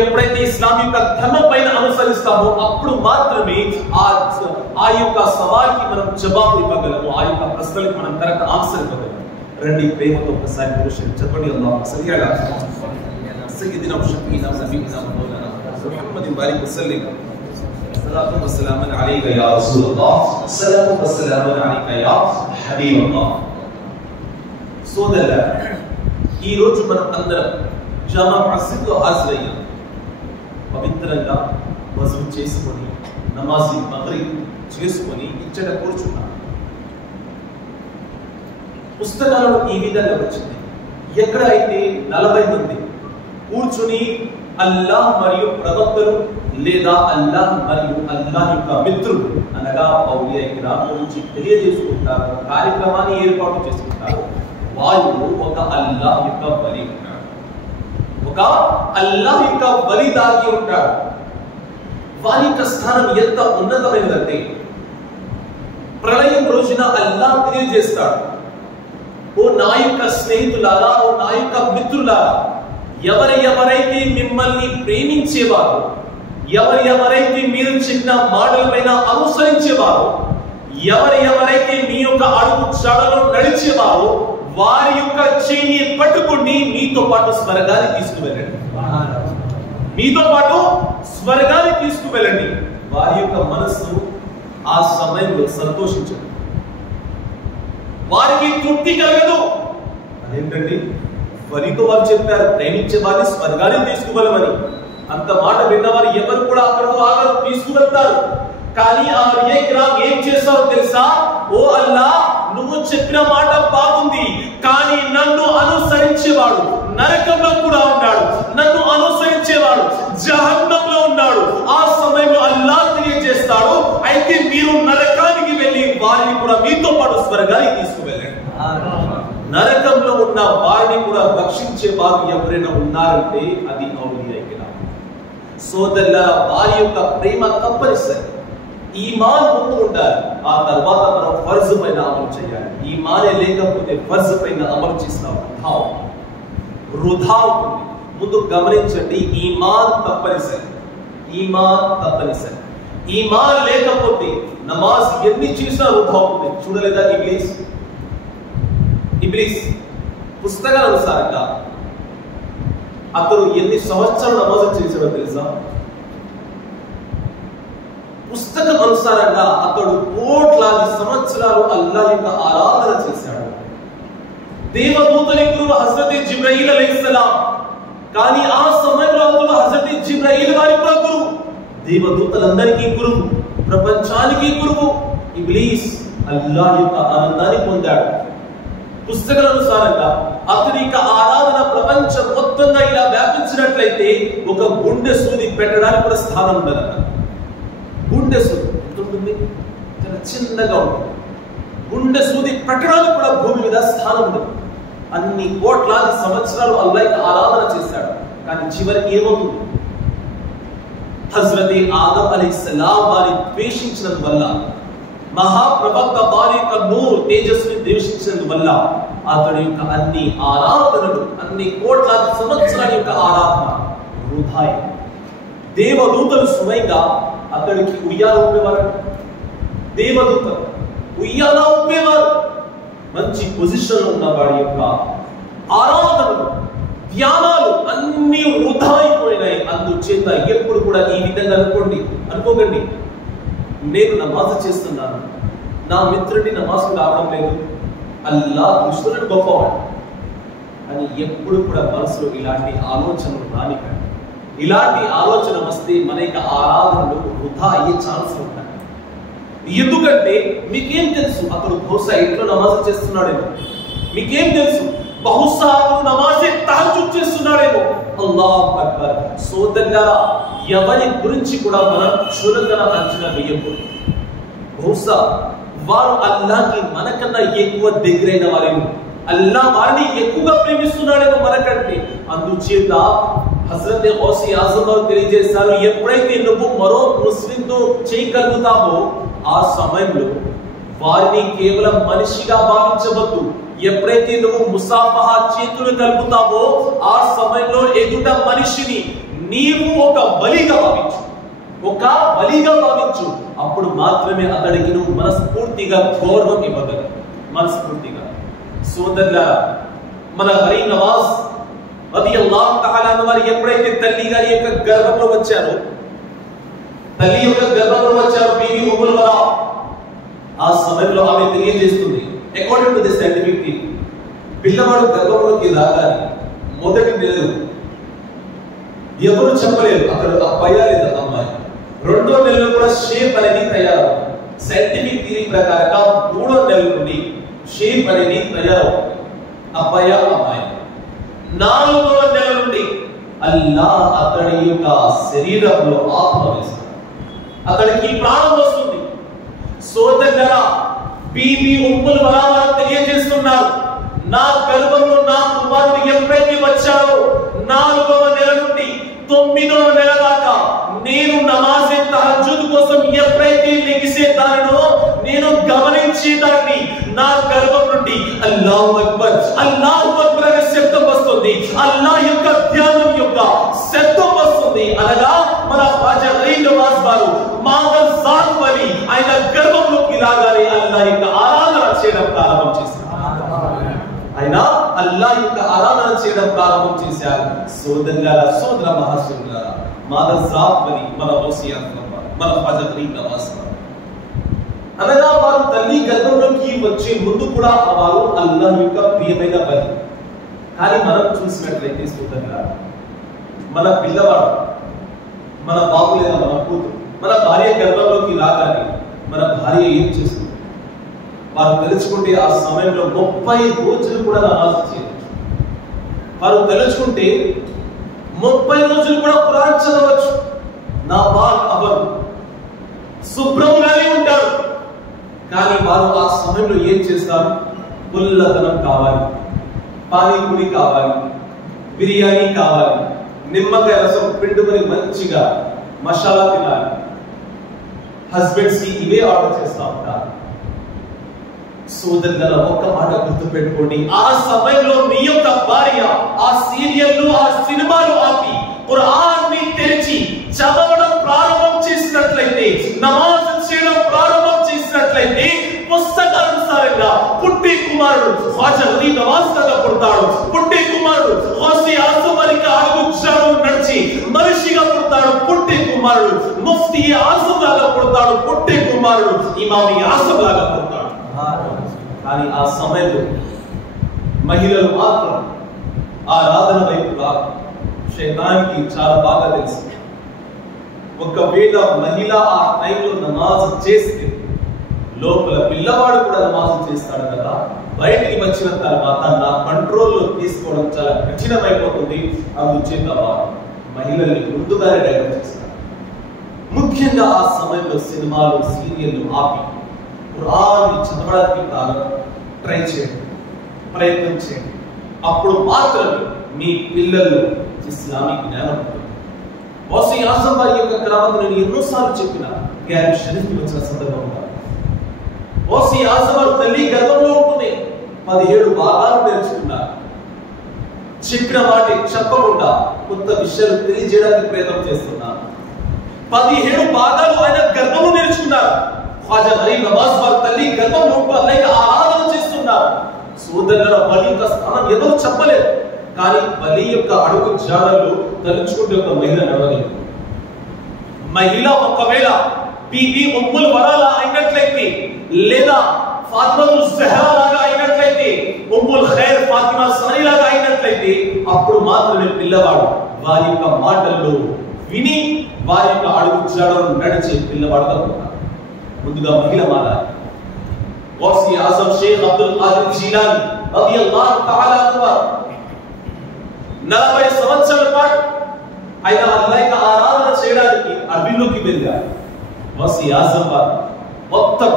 ఎప్పుడైతే ఇస్లాం యొక్క ధర్మం పైన అనుసరిస్తామో, అప్పుడు మాత్రమే ఆ యొక్క సవాల్కి మనం జవాబు ఇవ్వగలము, ఆ యొక్క ప్రశ్నలకు మనం కరెక్ట్ ఆన్సర్ ఇవ్వగలము. రండి, ప్రేమతో ఒకసారి పురుషులు చెప్పండి, అల్లాహుమ్మా సల్లి అలా సయ్యిదినా షఫీనా నబీనా మౌలానా ముహమ్మదిన్ బారిక్ వసల్లిం. సలాతు వస్సలాము అలైక యా రసూలల్లాహ్, సలాతు వస్సలాము అలైక యా హబీబల్లాహ్. సోదరులారా, ఈ రోజు మనం అందరం జమా మస్జిద్లో హాజరయ్యాం. పవిత్రంగా వజూ చేసుకొని నమాజ్ మగ్రిబ్ చేసుకొని ఇచ్చట కూర్చున్నాం. పుస్తకాలలో ఈ విధంగా వచ్చింది, ఎక్కడైతే 40 మంది కూర్చుని అల్లాహ్ మరియు ప్రవక్తలు లేదా అల్లాహ్ మరియు అల్లాహ్ యొక్క మిత్రులు అనగా ఔలియా కిరామ్ గురించి తెలియజేసుకుంటారు, కార్యక్రమాన్ని ఏర్పాటు చేసుకుంటారు. వాళ్ళు ఒక అల్లాహ్ యొక్క వలి ఉంటాడు, ఒక అల్లాహ్ యొక్క వలి దాగి ఉంటాడు. వారి యొక్క స్థానం ఎంత ఉన్నతమైనదంటే ప్రళయం రోజున అల్లాహ్ తెలియజేస్తాడు, ఓ నా యొక్క స్నేహితులారా, ఓ నా యొక్క మిత్రులారా, ఎవరైతే మిమ్మల్ని ప్రేమించేవారు, ఎవరైతే మీరు చెప్పిన మాటల పైన అనుసరించేవారు, ఎవరైతే మీ యొక్క అడుగు జాడలో నడిచేవారు, వారి యొక్క చేయిని పట్టుకొని మీతో పాటు స్వర్గానికి తీసుకువెళ్ళండి. మీతో పాటు స్వర్గానికి తీసుకువెళ్ళండి. వారి యొక్క మనస్సు ఆ సమయంలో సంతోషించదు, వారికి తృప్తి కలగదు. అదేంటండి, వరితో వారు చెప్పారు ప్రేమించే వారిని స్వర్గానికి తీసుకువెళ్ళమని. అంత మాట విన్నవారు ఎవరు కూడా అక్కడకు ఆగరు, తీసుకువెళ్తారు. కానీ ఆ ఔలియా కిరామ్ ఏం చేస్తారో తెలుసా? ఓ అల్లాహ్, నువ్వు చెప్పిన మాట బాగుంది, కానీ నన్ను అనుసరించేవాడు నరకంలో కూడా ఉన్నాడు, నన్ను అనుసరించేవాడు జహన్నంలో ఉన్నాడు. ఆ సమయంలో అల్లాహ్ తెలియజేస్తాడు, అయితే మీరు నరకానికి వెళ్ళి వారిని కూడా మీతో పాటు స్వర్గానికి తీసుకువెళ్ళండి. నరకంలో ఉన్న వారిని కూడా రక్షించే వారు ఎవరైనా ఉన్నారంటే అది ఔలియా కిరామ్. సోదరులారా, వారి యొక్క ప్రేమ తప్పనిసరి. ఈమాన్ ముందు ఉండాలి, ఆ తర్వాత మనం ఫర్జ్ పైన అమలు చేయాలి. ఈమానే లేకపోతే ఫర్జ్ పైన అమలు చేసిన వృధా అవుతుంది. ముందు గమనించండి, ఈమాన్ తప్పనిసరి, ఈమాన్ తప్పనిసరి. ఈమాన్ లేకపోతే నమాజ్ ఎన్ని చేసినా వృధా అవుతుంది. చూడలేదా ఇబ్లీస్ పుస్తకాల అనుసారంగా అతడు ఎన్ని సంవత్సరాలు నమాజ్ చేశాడో తెలుసా? పుస్తకం అనుసారంగా అతడు కోట్లాది సంవత్సరాలు అల్లాహ్ యొక్క ఆరాధన చేశాడు. దేవదూతని గురువు హజరత్ జిబ్రాయిల్ అలైహిస్సలాం, కానీ ఆ సమయంలో అతడు హజరత్ జిబ్రాయిల్ వారి కూడా గురువు, దేవదూతలందరికీ గురువు, ప్రపంచానికి గురువు. ఇబ్లీస్ అల్లాహ్ యొక్క ఆనందాన్ని పొందాడు. పుస్తకాల అనుసారంగా అతని యొక్క ఆరాధన ప్రపంచం మొత్తంగా ఇలా వ్యాపించినట్లయితే ఒక గుండె సూది పెట్టడానికి కూడా స్థానం ఉండదన్న. గుండె సూది ఉంటుంది, చాలా చిన్నగా ఉంటుంది. గుండె సూది పెట్టడానికి కూడా భూమి మీద స్థానం ఉండదు. అన్ని కోట్లాది సంవత్సరాలు అల్లాహ్ ఆరాధన చేశాడు. కానీ చివరికి ఏమవుతుంది? హజ్రత్ ఆదం అలైహిస్సలాం వారిని ద్వేషించినందువల్ల, మహాప్రవక్త వారి యొక్క నూరు తేజస్సుని ద్వేషించినందువల్ల అతడి యొక్క అన్ని ఆరాధనలు, అన్ని కోట్లాది సంవత్సరాల యొక్క ఆరాధన వృధా. దేవదూతలు స్వయంగా అతడికి ఉయ్యాల ఊపేవారు. దేవదూతలు ఉయ్యాల ఊపేవారు. మంచి పొజిషన్ లో ఉన్న వాడి యొక్క ఆరాధనలు, ధ్యానాలు అన్ని వృధా అయిపోయినాయి. అందుచేత ఎప్పుడు కూడా ఈ విధంగా అనుకోకండి, నేను నమాజ్ చేస్తున్నాను, నా మిత్రుడిని నమాజ్ రావడం లేదు, అల్లాహ్ దృష్టిలో గొప్పవాడు అని ఎప్పుడు కూడా మనసులో ఇలాంటి ఆలోచనలు రానికండి. ఇలాంటి ఆలోచన వస్తే మన యొక్క ఆరాధనలు వృధా అయ్యే ఛాన్స్ ఉంటాయి. ఎందుకంటే మీకేం తెలుసు, అతడు బహుశా ఇంట్లో నమాజ్ చేస్తున్నాడేమో, మీకేం తెలుసు, బహుశా అతడు నమాజే తహజ్జుద్ చేస్తున్నాడేమో. అల్లాహు అక్బర్. సోదరులారా, ఎవరి గురించి కూడా మనం చులకన అంచనా వేయకూడదు. బహుశా వారు అల్లాహ్కి మనకన్నా ఎక్కువ దగ్గరైన వారేమో, అల్లాహ్ వారిని ఎక్కువగా ప్రేమిస్తున్నాడేమో మనకంటే. అందుచేత హజరత్ గౌసి ఆజం గారు తెలియజేస్తారు, ఎప్పుడైతే నువ్వు మరో ముస్లింతో చేయగలుగుతావో ఆ సమయంలో వారిని కేవలం మనిషిగా భావించవద్దు. ఎప్పుడైతే నువ్వు ముసాఫహా చేతులు కలుపుతావో ఆ సమయంలో ఎదుట మనిషిని నీవు ఒక బలిగా భావించు, ఒక బలిగా భావించు. అప్పుడు మాత్రమే అతడికి నువ్వు మనస్ఫూర్తిగా గౌరవం ఇవ్వగలవు. మనస్ఫూర్తిగా. సోదరులారా, మన హరి నవాజ్ రలియల్లాహు తఆలా అన్హు వారు ఎప్పుడైతే తల్లి గారి యొక్క గర్భంలో వచ్చారో తల్లి యొక్క గర్భంలో వచ్చారు బీబీ ఉమ్ముల్ వరా. ఆ సమయంలో ఆమె తెలియజేస్తుంది, according to the scientific theory, పిల్లవాడు గర్భంలోకి రాగానే మొదటి నెలలు ఎవరు చెప్పలేరు అక్కడ అబ్బాయా లేదా అమ్మాయి. రెండో నెలలో కూడా షేప్ అనేది తయారవుతుంది. సైంటిఫిక్ థియరీ ప్రకారంగా మూడో నెల నుండి షేప్ అనేది తయారవుతుంది, అబ్బాయా అమ్మాయి. నాలుగో నెల నుండి అల్లాహ్ అతడి యొక్క శరీరంలో ఆత్మ వేస్తాడు, అతడికి ప్రాణం వస్తుంది. సోదరులారా, బీబీ ఉమ్ముల్ వరా వారు తెలియజేస్తున్నారు, నా గర్భంలో నా కుమారుడు ఎప్పుడైతే వచ్చాడో 4వ నెల నుండి 9వ నెల దాకా నేను నమాజే తహజ్జుద్ కోసం ఎప్పుడైతే లెగిసేదానో నేను గమనించేదాన్ని. నా గర్భం నుండి అల్లాహు అక్బర్ అనే శబ్దం వస్తుంది, అల్లాహ్ యొక్క ధ్యానం యొక్క శబ్దం వస్తుంది. అనగా మన ఖ్వాజా గరీబ్ నవాజ్ వారు మామూలు జాత్ వలి ఆయన గర్భంలోకి రాగానే అల్లాహ్ యొక్క ఆరాధన చేయడం ప్రారంభం చేశారు. ఆయన అల్లాహ్ యొక్క ఆరాధన చేయడం ప్రారంభం చేశారు. సోదరులారా, సోదర మహాశయులారా, మాదర్ జాత్ వలి మన మన ఖ్వాజా గరీబ్ నవాజ్ అనగా వారు తల్లి గర్భంలోకి వచ్చే ముందు కూడా వారు అల్లాహ్ యొక్క ప్రియమైన వలి. కానీ మనం చూసినట్లయితే సోదరులారా, మన పిల్లవాడు, మన బాబు లేదా మన కూతురు, మన భార్య గర్భంలోకి రాగానే మన భార్య ఏం చేస్తుంది? వారు తెలుసుకుంటే ఆ సమయంలో 30 రోజులు కూడా నమాజ్ చేయవచ్చు. వారు తెలుసుకుంటే 30 రోజులు కూడా ఖురాన్ చదవచ్చు. నా బాల్ అవరు శుభ్రంగానే ఉంటారు. కానీ వారు ఆ సమయంలో ఏం చేస్తారు? పుల్లదనం కావాలి, పానీపూరి కావాలి, బిర్యానీ కావాలి, నిమ్మకాయ రసం పిండుకొని మంచిగా మసాలా తినాలి. హస్బెండ్స్ కి ఇవే ఆర్డర్ చేస్తా ఉంటారు. సోదరుల ఒక్క మాట గుర్తు పెట్టుకోండి, ఆ సమయంలో మీ యొక్క భార్య ఆ సీరియల్లు ఆ సినిమాలు ఆపి ఖురాన్ ని తెరిచి చదవడం ప్రారంభం చేసినట్లయితే, నమాజ్ చేయడం ప్రారంభం చేసినట్లయితే, పుస్తకానుసారంగా పుట్టే కుమారుడు ఖ్వాజా గరీబ్ నవాజ్ లాగా పుడతాడు. పుట్టే కుమారుడు గౌసి ఆజం వారికి అడుగుజాడలు నడిచి మనిషిగా పుడతాడు. పుట్టే కుమారుడు ముఫ్తీ ఆజం లాగా పుడతాడు. పుట్టే కుమారుడు ఇమామి ఆజం లాగా పుడతాడు. కానీ ఆ సమయంలో మహిళలు మాత్రం ఆరాధన వైపు రాదు. శైతానికి చాలా బాగా తెలుసు, ఒకవేళ మహిళ ఆ టైంలో నమాజ్ చేస్తే లోపల పిల్లవాడు కూడా నమాజ్ చేస్తాడు కదా, బయటికి వచ్చిన తర్వాత నా కంట్రోల్లో తీసుకోవడం చాలా కఠినమైపోతుంది. అందుచేత మహిళల్ని ముందుగానే డైవర్ట్ చేస్తారు. ముఖ్యంగా ఆ సమయంలో సినిమాలు సీరియల్లు ఆపి ఖురాన్ చదవడానికి ట్రై చేయండి, ప్రయత్నం చేయండి. అప్పుడు మాత్రమే మీ పిల్లలు ఇస్లామిక్ జ్ఞానం ఉంటుంది. గౌసి ఆజం వారి యొక్క క్రమం నేను ఎన్నోసార్లు చెప్పిన గ్యారెంటీ షరీఫ్ వచ్చిన సందర్భం కాదు. గౌసి ఆజం వారి తల్లి గర్భంలో ఉంటుంది, 17 భాగాలు నేర్చుకున్నారు. చెప్పిన మాట చెప్పకుండా కొత్త విషయాలు తెలియజేయడానికి ప్రయత్నం చేస్తున్నారు. 17 భాగాలు ఆయన గర్భంలో నేర్చుకున్నారు. ఖ్వాజా గరీబ్ నవాజ్ వారి తల్లి గర్భంలో లేక ఆరాధన చేస్తున్నారు. సోదరుల బలి యొక్క స్థానం ఎవరు చెప్పలేదు. కానీ బలి యొక్క అడుగు జాడల్లో తలుచుకుంటే ఒక మహిళ నడవలేదు. మహిళ ఒకవేళ బీబీ ఉమ్ముల్ వరాలా అయినట్లయితే, లేదా ఫాతిమా జహరా లాగా అయినట్లయితే, ఉమ్ముల్ ఖైర్ ఫాతిమా సనీ లాగా అయినట్లయితే, అప్పుడు మాత్రమే పిల్లవాడు వారి యొక్క మాటల్లో విని వారి యొక్క అడుగు జాడలను నడిచే పిల్లవాడుగా ఉంటాడు. ముందుగా మహిళ మారాలి. గౌసి ఆజం షేఖ్ అబ్దుల్ ఖాదిర్ జీలానీ రదియల్లాహు తఆలా అన్హు 40 సంవత్సరాల పాటు ఆయన అల్లాహ్ ఆరాధన చేయడానికి అడవిలోకి వెళ్ళారు. గౌసి ఆజం వారు మొత్తం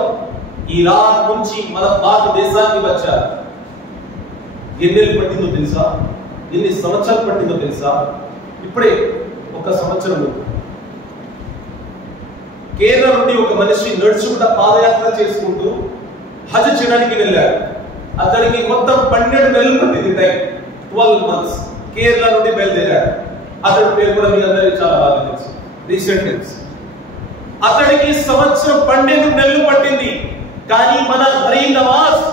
ఇరాన్ నుంచి మన భారతదేశానికి వచ్చారు. ఎన్నేళ్ళు పట్టిందో తెలుసా? ఎన్ని సంవత్సరాలు పట్టిందో తెలుసా? ఇప్పుడే ఒక సంవత్సరం కేరళ నుండి ఒక మనిషి నడుచుకుంటూ పాదయాత్ర చేసుకుంటూ హజ్ చేయడానికి వెళ్ళాడు. అతనికి మొత్తం 12 నెలలు పట్టింది టైం, 12 months. కేరళ నుండి బయలుదేరాడు. అతడి పేరు కూడా మీ అందరికీ చాలా బాగా తెలుసు, రీసెంట్. అతడికి సంవత్సరం 12 నెలలు పట్టింది. కానీ మన గరీబ్ నవాజ్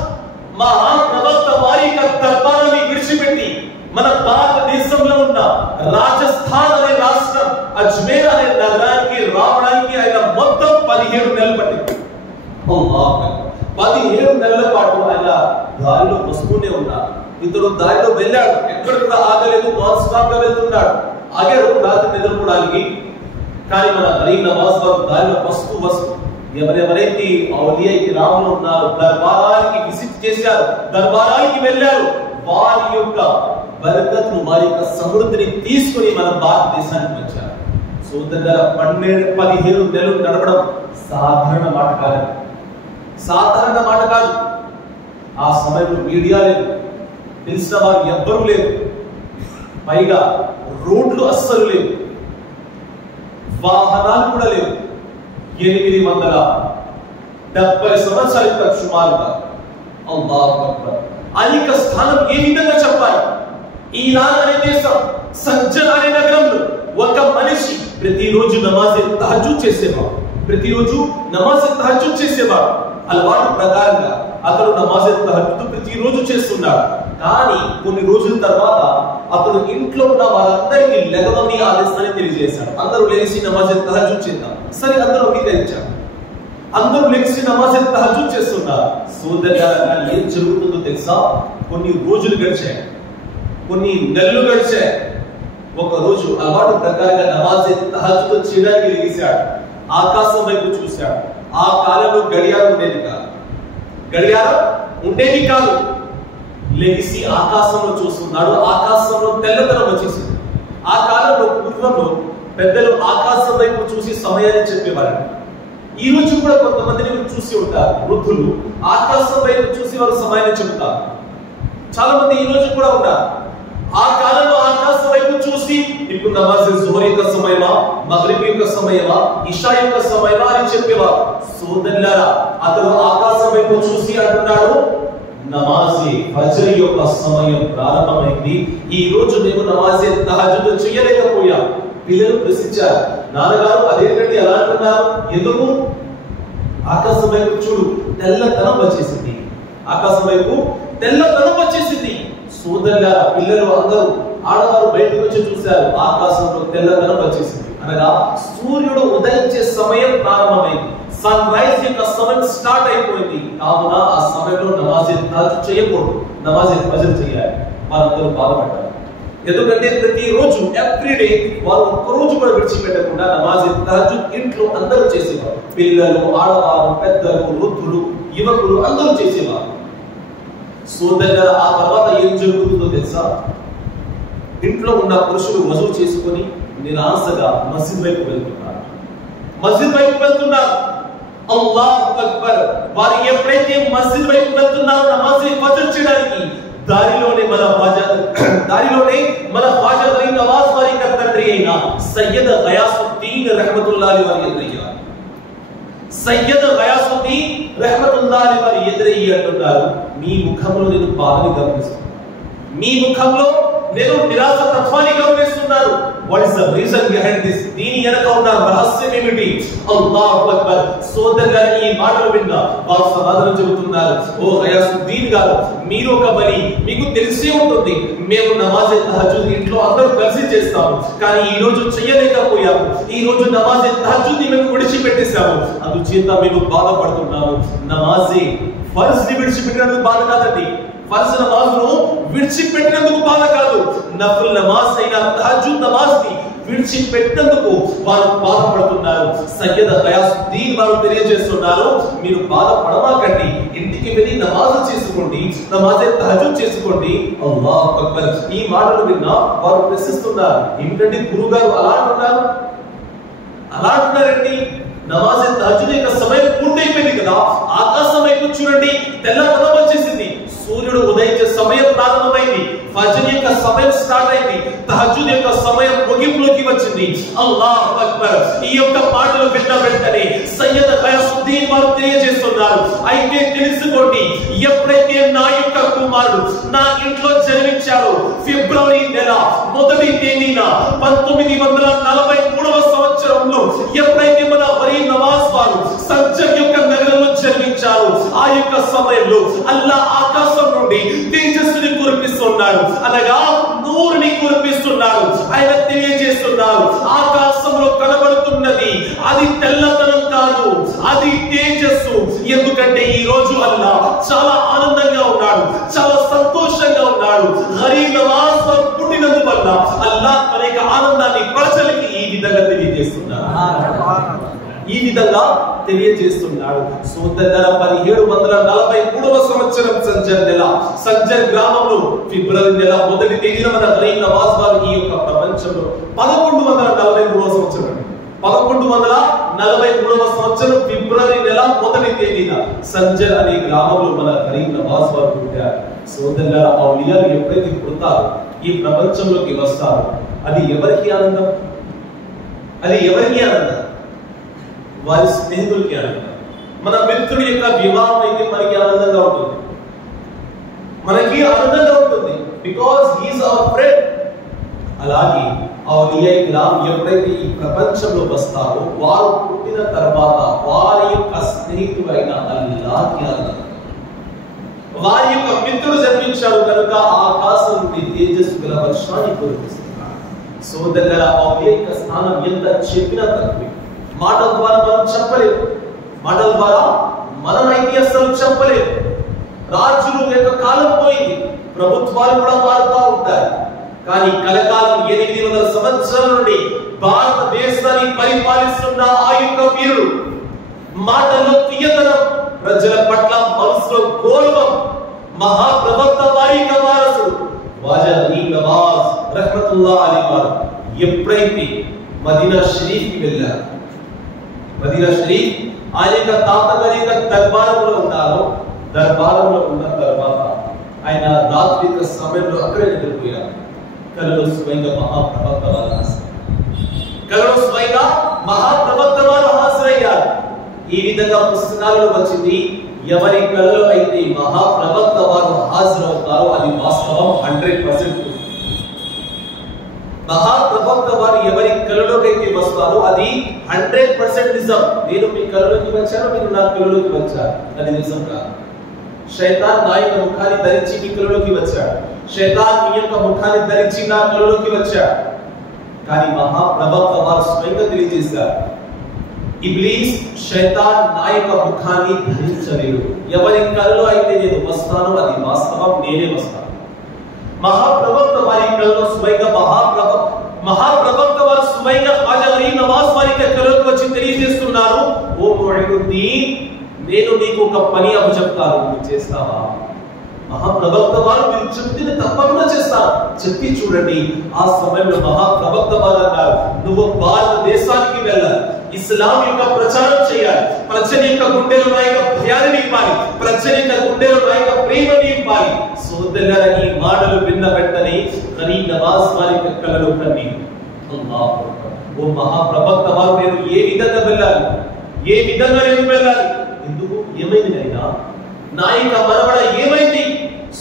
మహాప్రవక్త వారి యొక్క దర్బారాన్ని విడిచిపెట్టి మన భారతదేశంలో ఉన్న రాజస్థాన్ అనే రాష్ట్రం అజ్మేర్ అనే నగరానికి రావడానికి ఆయన మొత్తం 17 నెలలు పట్టింది. 17 నెలల పాటు ఆయన దారిలో వస్తూనే ఉన్నారు. ఇతడు దారిలో వెళ్ళాడు, ఎక్కడ కూడా ఆగలేదు, నాన్ స్టాప్ గా వెళ్తున్నాడు. ఆగాడు రాత్రి నిద్రపోవడానికి. కానీ మన గరీబ్ నవాజ్ వారు దారిలో వస్తూ ఎవరెవరైతే ఔలియా కిరాములు ఉన్నారో, దర్బారానికి విజిట్ చేశారు, దర్బారానికి వెళ్ళారు, వారి యొక్క బరకత్ను, వారి యొక్క సమృద్ధిని తీసుకుని మన భారతదేశానికి వచ్చారు. సోదరుల 17 నెలలు నడపడం సాధారణ మాట కాదు, సాధారణ మాట కాదు. ఆ సమయంలో మీడియా లేదు, తెలిసిన వారు ఎవ్వరూ లేరు, పైగా రోడ్లు అస్సలు లేవు, వాహనాలు కూడా లేవు. 870 సంవత్సరాల క్రితం సుమారుగా. అల్లాహు అక్బర్. అనేక స్థానం ఏ విధంగా చెప్పాలి? ఈరాన్ అనే దేశం, సజ్జన్ అనే నగరంలో ఒక మనిషి ప్రతిరోజు నమాజ్ తహజ్జుద్ చేసేవాడు. ప్రతిరోజు నమాజ్ తహజ్జుద్ చేసేవాడు. అలవాటు ప్రకారంగా అతడు నమాజ్ తహజ్జుద్ ప్రతిరోజు చేస్తున్నాడు. కానీ కొన్ని రోజుల తర్వాత అతడు ఇంట్లో ఉన్న వారందరికీ లెగమని ఆదేశాన్ని తెలియజేశాడు. అందరూ లేచి నమాజ్ తహజ్జుద్ చేద్దాం. సరే, అందరూ అంగీకరించారు. అందరూ లేచి నమాజ్ తహజ్జుద్ చేస్తున్నారు. సోదరులారా, ఏం జరుగుతుందో తెలుసా? కొన్ని రోజులు గడిచాయి, కొన్ని నెలలు గడిచాయి. ఒక రోజు అలవాటు ప్రకారంగా నమాజ్ తహజ్జుద్ చేయడానికి లేచాడు. ఆకాశం వైపు చూశాడు. ఆ కాలంలో గడియారం ఉండేది కాదు, గడియారం ఉండేది కాదు. లేచి ఆకాశంలో చూస్తున్నాడు. ఆకాశంలో తెల్లదనం వచ్చేసింది. ఆ కాలంలో పూర్వంలో పెద్దలు ఆకాశం వైపు చూసి సమయాన్ని చెప్పేవారు. ఈ రోజు కూడా కొంతమందిని మీరు చూసి ఉంటారు, వృద్ధులు ఆకాశం వైపు చూసి వారు సమయాన్ని చెబుతారు. చాలా మంది ఈ రోజు కూడా ఉన్నారు. ఆ కాలంలో ఆకాశం వైపు చూసి ఇప్పుడు నమాజ్ జుహర్ యొక్క సమయమా, మగ్రిబ్ యొక్క సమయమా, ఇషా యొక్క సమయమా అని చెప్పేవారు. సోదరులారా, అతడు ఆకాశం వైపు చూసి అంటున్నాడు, నమాజే ఫజ్ర్ యొక్క సమయం ప్రారంభమైంది. ఈ రోజు మేము నమాజే తహజ్జుద్ చేయలేకపోయాం. పిల్లలు ప్రశ్నించారు, నాన్నగారు అదేంటండి అలా అంటున్నారు, ఎందుకు? ఆకాశం వైపు చూడు, తెల్లదనం వచ్చేసింది. ఆకాశం వైపు తెల్లదనం వచ్చేసింది. సోదరులారా, పిల్లలు అందరూ, ఆడవారు బయటకు వచ్చి చూశారు. ఆకాశంలో తెల్లదనం వచ్చేసింది. అనగా సూర్యుడు ఉదయించే సమయం ప్రారంభమైంది. సన్ రైజ్ యొక్క సమయం స్టార్ట్ అయిపోయింది. కావున ఆ సమయంలో నమాజ్ తహజ్జుద్ చేయకూడదు, నమాజ్ ఫజ్ర్ చేయాలి. వారందరూ బాధపడ్డారు. ఎందుకంటే ప్రతిరోజు ఎవ్రీడే వారు ఒక్కరోజు కూడా విడిచిపెట్టకుండా నమాజ్ తహజ్జుద్ ఇంట్లో అందరూ చేసేవారు. పిల్లలు, ఆడవారు, పెద్దలు, వృద్ధులు, యువకులు అందరూ చేసేవారు. సోదరుల, ఆ తర్వాత ఏం జరుగుతుందో తెలుసా? ఇంట్లో ఉన్న పురుషులు వజూ చేసుకొని నిరాశగా మస్జిద్ వైపు వెళ్తున్నారు. మస్జిద్ వైపు వెళ్తున్నారు. అల్లాహు అక్బర్. వారు ఎప్పుడైతే మస్జిద్ వైపు వెళ్తున్నారో నమాజ్ ఫజ్ర్ చేయడానికి, దారిలోనే మన ఖ్వాజా గరీబ్ నవాజ్ వారి యొక్క తండ్రి అయిన సయ్యద్ గయాసుద్దీన్ రహమతుల్లాహి వారి ఎదురయ్యారు. సయ్యద్ గయాసుద్దీన్ రహమతుల్లాహి వారి ఎదురయ్యి అంటున్నారు, మీ ముఖంలో నేను బాధని గమనిస్తున్నాను, మీ ముఖంలో నేను నిరాశ తత్వాన్ని గమనిస్తున్నాను. What is the reason behind this? దీని వెనక ఉన్న రహస్యం ఏమిటి? అల్లాహు అక్బర్. సోదరులారా, ఈ మాటలు విన్నా వారు సమాధానం చెబుతున్నారు, ఓ గయాసుద్దీన్ గారు, మీరు ఒక బలి, మీకు తెలిసే ఉంటుంది, మేము నమాజ్ తహజ్జుద్ ఇంట్లో అందరూ కలిసి చేస్తాము, కానీ ఈ రోజు చేయలేకపోయాము. ఈ రోజు నమాజ్ తహజ్జుద్ మేము విడిచిపెట్టేశాము, అందుచేత మేము బాధపడుతున్నాము. నమాజ్ ఫర్జ్ ని విడిచిపెట్టినందుకు బాధ కాదండి, ఫర్జ్ నమాజ్ను విడిచిపెట్టినందుకు బాధ కాదు, నఫిల్ నమాజ్ అయిన తహజ్జుద్ నమాజ్ ని విడిచిపెట్టినందుకు వారు బాధపడుతున్నారు. సయ్యద్ గయాసుద్దీన్ వారు తెలియజేస్తున్నారు, మీరు బాధపడమాకండి, ఇంటికి వెళ్ళి నమాజ్ చేసుకోండి, నమాజ్ తహజ్జుద్ చేసుకోండి. అల్లాహు అక్బర్. ఈ మాటలు విన్నా వారు ప్రశ్నిస్తున్నారు, ఏమిటండి గురుగారు అలా అంటున్నారు? అలా అంటున్నారండి, నమాజ్ తహజ్జుద్ యొక్క సమయం పూర్తయిపోయింది కదా, ఆకాశం వైపు చూడండి, తెల్లదనం వచ్చేసింది, సూర్యుడు ఉదయించే సమయం ప్రారంభమైంది, ఫజ్ర్ యొక్క సమయం స్టార్ట్ అయింది, తహజ్జుద్ యొక్క సమయం ముగింపులోకి వచ్చింది. అల్లాహు అక్బర్. ఈ యొక్క మాటలు విన్న వెంటనే సయ్యద్ గయాసుద్దీన్ వారు తెలియజేస్తున్నారు, అయితే తెలుసుకోండి, ఎప్పుడైతే నా యొక్క కుమారుడు నా ఇంట్లో జన్మించాడు, ఫిబ్రవరి నెల 1వ తేదీన 1943వ సంవత్సరంలో ఎప్పుడైతే మన గరీబ్ నవాజ్ వారు సజ్జన్ యొక్క నగరంలో జన్మించారు, ఆ యొక్క సమయంలో అల్లాహ్ ఆకాశం నుండి తేజస్సుని కురిపిస్తున్నాడు. అనగా నూరుని కురిపిస్తున్నారు. ఆయన తెలియజేస్తున్నారు, ఆకాశంలో కనబడుతున్నది అది తెల్లదనం కాదు, అది తేజస్సు. ఎందుకంటే ఈ రోజు అల్లాహ్ చాలా ఆనందంగా ఉన్నాడు, చాలా సంతోషంగా ఉన్నాడు. గరీబ్ నవాజ్ పుట్టినందువల్ల అల్లాహ్ తన యొక్క ఆనందాన్ని ప్రజలకి ఈ విధంగా తెలియజేస్తున్నాడు. సోదరులారా, 1743వ సంవత్సరం సంజర్ గ్రామంలో ఫిబ్రవరి నెల మొదటి తేదీన మన గరీబ్ నవాజ్ వారు ఈ యొక్క ప్రపంచంలో 1143వ సంవత్సరం 1143వ సంవత్సరం ఫిబ్రవరి నెల మొదటి తేదీన సంజర్ అనే గ్రామంలో మన గరీబ్ నవాజ్ వారు పుట్టారు. సోదరులారా, ఔలియాలు ఎప్పుడైతే పుడతారో ఈ ప్రపంచంలోకి వస్తారు, అది ఎవరికి ఆనందం? వారి స్నేహితులకి ఆనందం. మన మిత్రుడి యొక్క వివాహం అయితే మనకి ఆనందంగా ఉంటుంది, బికాజ్ హీస్ అవర్ ఫ్రెండ్. అలాగే ఔలియా కిరామ్ ఎప్పుడైతే ఈ ప్రపంచంలో వస్తారో వారు పుట్టిన తర్వాత వారి యొక్క స్నేహితుడైన అల్లాహ్కి ఆనందం. వారి యొక్క మిత్రుడు జన్మించాడు కనుక ఆకాశం నుండి తేజస్సు గల వర్షాన్ని కురిపిస్తున్నారు. సోదరులారా, ఔలియా యొక్క స్థానం ఎంత చెప్పినా తక్కువే. మాటల ద్వారా మనం చెప్పలేము, మాటల ద్వారా మనమైతే అసలు చెప్పలేము. రాజుల యొక్క కాలం పోయింది, ప్రభుత్వాలు కూడా మారుతూ ఉంటాయి. కానీ కలకాలం 800 సంవత్సరాల నుండి భారతదేశాన్ని పరిపాలిస్తున్న ఆ యొక్క వీరుడు మాటల్లో తీయదనం, ప్రజల పట్ల మనసులో గౌరవం, మహాప్రవక్త వారి యొక్క వారసుడు వాజా గరీబ్ నవాజ్ రహ్మతుల్లాహ్ అలైహి వారు ఎప్పుడైతే మదీనా షరీఫ్కి వెళ్ళారు, మదీనా షరీఫ్ ఆయన యొక్క తాతగారి యొక్క దర్బారంలో ఉన్న తర్వాత ఆయన రాత్రి సమయంలో అక్కడే నిద్రపోయారు. కలలో స్వయంగా మహాప్రవక్త వారు హాజరయ్యారు. ఈ విధంగా పుస్తకాలలో వచ్చింది, ఎవరి కలలో అయితే మహాప్రవక్త వారు హాజరవుతారో అది వాస్తవం 100%. మహాప్రవక్త వారు ఎవరి కలలోకైతే వస్తారో అది 100% నిజం. నేను మీ కలలోకి వచ్చాను, మీరు నా కలలోకి వచ్చారు, అది నిజం కాదు. శైతాన్ నా యొక్క ముఖాన్ని ధరించి మీ కలలోకి వచ్చాడు, శైతాన్ మీ యొక్క ముఖాన్ని ధరించి నా కలలోకి వచ్చాడు. కానీ మహాప్రవక్త వారు స్వయంగా తెలియజేశారు, ఇబ్లీస్ శైతాన్ నా యొక్క ముఖాన్ని ధరించలేడు. ఎవరి కలలో అయితే నేను వస్తానో అది వాస్తవం, నేనే వస్తాను. మహాప్రవక్త వారి కలలో స్వయంగా మహాప్రవక్త వారు స్వయంగా ఖ్వాజా గరీబ్ నవాజ్ వారి కలలోకి వచ్చి తెలియజేస్తున్నారు, ఓ ముయినుద్దీన్, నేను నీకు ఒక పని అప్పచెప్తాను, నువ్వు చేస్తావా? మహాప్రవక్త వారు మీరు చెప్తే తప్పకుండా చేస్తాను. చెప్పి చూడండి. ఆ సమయంలో మహాప్రవక్త వారు అన్నారు, నువ్వు భారతదేశానికి వెళ్ళాలి, ఇస్లాం యొక్క ప్రచారం చేయాలి, ప్రజల యొక్క గుండెలో నాయక భయాన్ని నింపాలి, ప్రజల యొక్క గుండెలో నాయక ప్రేమని నింపాలి. సోదరులారా, ఈ మాటలు విన్న వెంటనే గరీబ్ నవాజ్ వారి కళ్ళలో కన్నీరు. అల్లాహు అక్బర్. ఓ మహాప్రవక్త వారు, నేను ఏ విధంగా వెళ్ళాలి? ఎందుకు? ఏమైంది నైనా? నాయక మనవడ ఏమైంది?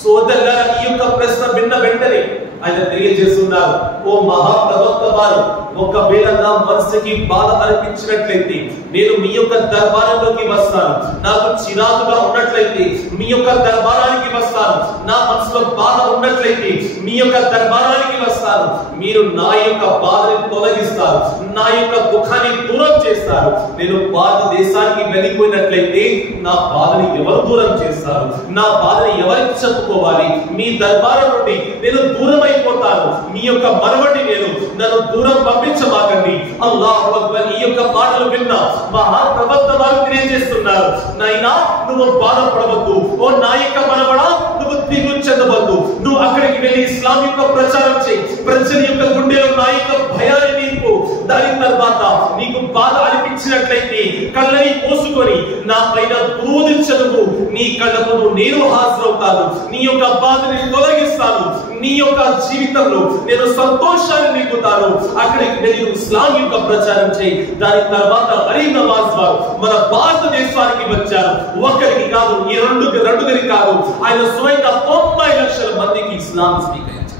సోదరులారా, ఈ యొక్క ప్రశ్న విన్న వెంటనే ఆయన తెలియజేస్తున్నారు, ఓ మహాప్రవక్త వారు, ఒకవేళ నా మనసుకి బాధ అనిపించినట్లయితే నేను మీ యొక్క దర్బారంలోకి వస్తాను. నాకు చిరాకుగా ఉన్నట్లయితే మీ యొక్క దర్బారానికి వస్తాను. నా మనసులో బాధ ఉన్నట్లయితే మీ యొక్క దర్బారానికి వస్తాను. మీరు నా యొక్క బాధని తొలగిస్తారు, నా యొక్క దుఃఖాన్ని దూరం చేస్తారు. నేను భారతదేశానికి వెళ్ళిపోయినట్లయితే నా బాధని ఎవరు దూరం చేస్తారు? నా బాధని ఎవరికి చెప్పుకోవాలి? మీ దర్బారం నుండి నేను దూరం అయిపోతాను. మీ యొక్క మనవడిని నేను, నన్ను దూరం పంపించమాకండి. అల్లాహు అక్బర్. ఈ యొక్క మాటలు విన్న మహాప్రవక్త వారు తెలియజేస్తున్నారు, నైనా నువ్వు బాధపడవద్దు, ఓ నా యొక్క మనవడా, నువ్వు దిగులు చెందవద్దు. నువ్వు అక్కడికి వెళ్ళి ఇస్లాం యొక్క ప్రచారం చేయి, ప్రజల యొక్క గుండెలో నా యొక్క భయాన్ని నింపు. దాని తర్వాత నీకు బాధ అనిపించినట్లయితే కళ్ళని పోసుకొని నా పైన దూది చదువు. నీ కళ్ళ ముందు నేను హాజరవుతాను, నీ యొక్క బాధని తొలగిస్తాను, నీ యొక్క జీవితంలో నేను సంతోషాన్ని నింపుతాను. అక్కడికి వెళ్ళి ఇస్లాం యొక్క ప్రచారం చేయి. దాని తర్వాత గరీబ్ నవాజ్ వారు మన భారతదేశానికి వచ్చారు. ఒక్కరికి కాదు, ఈ రెండుగురికి కాదు, ఆయన స్వయంగా 90 లక్షల మందికి ఇస్లాం స్వీకరించారు.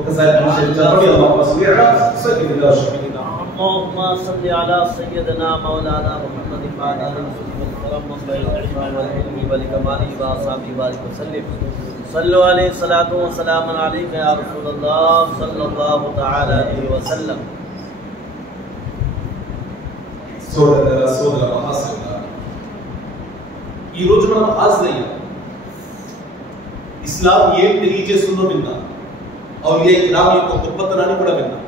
ఒకసారి اللهم صل على سيدنا مولانا محمد وعلى آله وصحبه وسلم والكمال وأصحابه وسلم सल्लु अलैहि सलातु व सलाम अलैका या रसूलल्लाह सल्लल्लाहु तआला अलैहि वसल्लम। సోదర మహాశయులారా, ఈ రోజు మనం హాజరయ్యాం. ఇస్లాం ఏం తెలియజేస్తుందో విన్నాం, ఔలియా కిరామ్ యొక్క గొప్పతనాన్ని కూడా విన్నాం.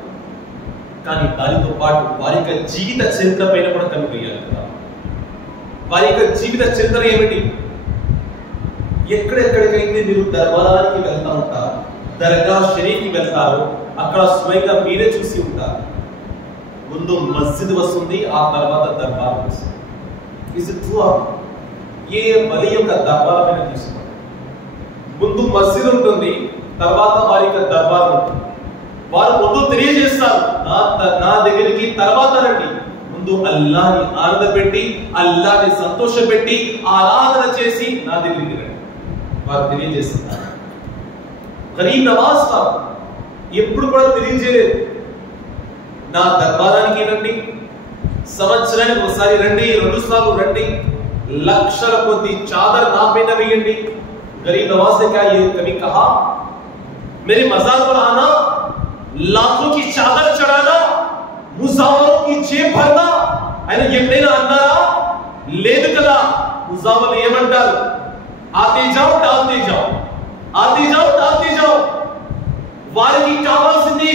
కానీ దానితో పాటు వారి యొక్క జీవిత చరిత్ర పైన కూడా కనుగొయ్యాలి కదా. వారి యొక్క జీవిత చరిత్ర ఏమిటి? ఎక్కడెక్కడికైతే మీరు దర్బారానికి వెళ్తా ఉంటారు, దర్గా షరీఫ్కి వెళ్తారో అక్కడ స్వయంగా మీరే చూసి ఉంటారు. ముందు మస్జిద్ వస్తుంది, ఆ తర్వాత దర్బార్ వస్తుంది. Is it true? ఏ వలి యొక్క దర్బారమైన తీసుకోండి, ముందు మస్జిద్ ఉంటుంది, తర్వాత వారి యొక్క దర్బార్ ఉంటుంది. వారు ముందు తెలియజేస్తారు, నా దగ్గరికి తర్వాత రండి. ముందు అల్లాహ్ని ఆనందపెట్టి, అల్లాహ్ని సంతోషపెట్టి, ఆరాధన చేసి నా దగ్గరికి రండి. వారు తెలియజేస్తున్నారు. గరీబ్ నవాజ్ వారు ఎప్పుడు కూడా తెలియజేయలేదు, నా దర్బారానికి రండి, సంవత్సరానికి ఒకసారి రండి, 2 సార్లు రండి, లక్షల కొద్ది చాదర్ నా పైన వేయండి. गरीब नवाज ने क्या ये कभी कहा मेरे मज़ार पर आना, लाखों की चादर चढ़ाना, मुसावरों की जेब भरना? ఆయన ఎప్పుడైనా అన్నారా? లేదు కదా. ముసావర్ ఏమంటారు? ఆతే జాओ డాల్తే జాओ, ఆతే జాओ డాల్తే జాओ. వారికి కావాల్సింది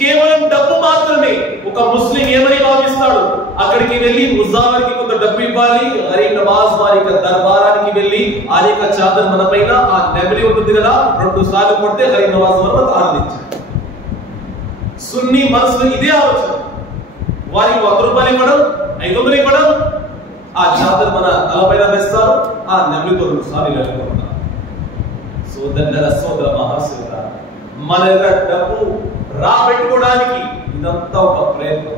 కేవలం డబ్బు మాత్రమే. ఒక ముస్లిం ఏమని భావిస్తాడు? అక్కడికి వెళ్ళి ముజావర్కి కొంత డబ్బు ఇవ్వాలి, గరీబ్ నవాజ్ వారి దర్బారానికి వెళ్ళి ఆరేక చాదర్ మన పైన, ఆ నెమలి ఉంటుంది కదా, 2 సార్లు కొడితే గరీబ్ నవాజ్ మనం ఆనందించాలి. సున్నీ మనసులో ఇదే ఆలోచన. వారికి 100 రూపాయలు ఇవ్వడం, 500 ఇవ్వడం, ఆ చాదర్ మన తలపైన వేస్తారు, ఆ నెమలితో 2 సార్లు వెళ్ళిపోతారు. సోదర మహాశివరా, మన దగ్గర డబ్బు రాబెట్టుకోవడానికి ఇదంతా ఒక ప్రయత్నం.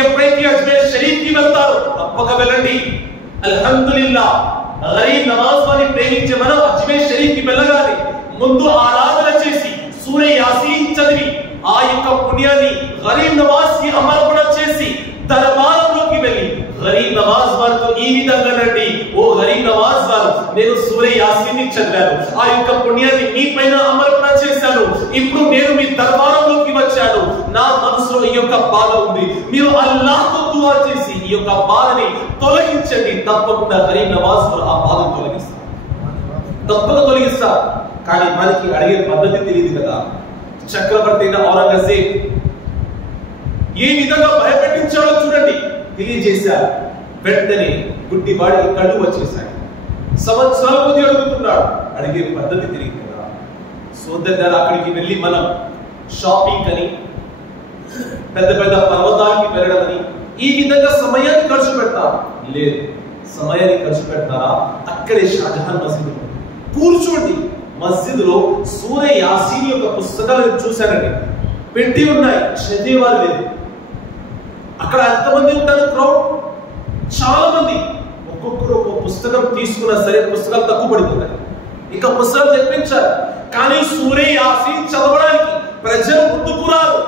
ఎప్పుడైతే అజ్మీర్ షరీఫ్ కి వెళ్తారో తప్పక వెళ్ళండి. అల్హమ్దులిల్లా, గరీబ్ నవాజ్ వారిని ప్రేమించే మనం అజ్మీర్ షరీఫ్ కి వెళ్ళగానే ముందు ఆరాధన చేసి సూరే యాసీన్ చదివి ఆ యొక్క పుణ్యాన్ని గరీబ్ నవాజ్ కి అమర్పణ చేసి దర్బారంలోకి వెళ్ళి గరీబ్ నవాజ్ వారితో ఈ విధంగా రండి, ఓ గరీబ్ నవాజ్ వారు, నేను సూరే యాసీన్ ని చదివాను, ఆ యొక్క పుణ్యాన్ని మీ పైన అమర్పణ చేశాను, ఇప్పుడు నేను మీ దర్బారంలోకి వచ్చాను, నా మనసులో ఈ యొక్క బాధ ఉంది, మీరు అల్లాహ్తో దుఆ చేసి ఈ యొక్క బాధని తొలగించండి. తప్పకుండా గరీబ్ నవాజ్ వారు ఆ బాధను తొలగిస్తారు, తప్పక తొలగిస్తారు. కానీ మనకి అడిగే పద్ధతి తెలియదు కదా. చక్రవర్తి అయిన ఔరంగజేబ్ ఏ విధంగా భయపెట్టించాడో చూడండి, తెలియజేశారు. వెంటనే గుడ్డివాడికి కళ్ళు వచ్చేసాయి. సంవత్సరాల కొద్ది అడుగుతున్నాడు, అడిగే పద్ధతి తెలియదు కదా. సోదరులారా, అక్కడికి వెళ్ళి మనం షాపింగ్ అని, పెద్ద పెద్ద పర్వతాలకి వెళ్ళడం అని ఈ విధంగా సమయాన్ని ఖర్చు పెడతాం. లేదు, సమయాన్ని ఖర్చు పెడతారా? అక్కడే షాజహాన్ మసీదు కూర్చోండి. మస్జిద్ లో సూరే యాసీన్ యొక్క పుస్తకాలు చూశానండి, పెట్టి ఉన్నాయి, చదివేవారు లేదు. అక్కడ ఎంతమంది ఉంటారు? క్రౌడ్ చాలా మంది. ఒక్కొక్కరు ఒక్కొక్క పుస్తకం తీసుకున్నా సరే పుస్తకాలు తక్కువ పడిపోతాయి. ఇంకా పుస్తకాలు తెప్పించారు, కానీ సూరే యాసీన్ చదవడానికి ప్రజలు ముందుకు రారు.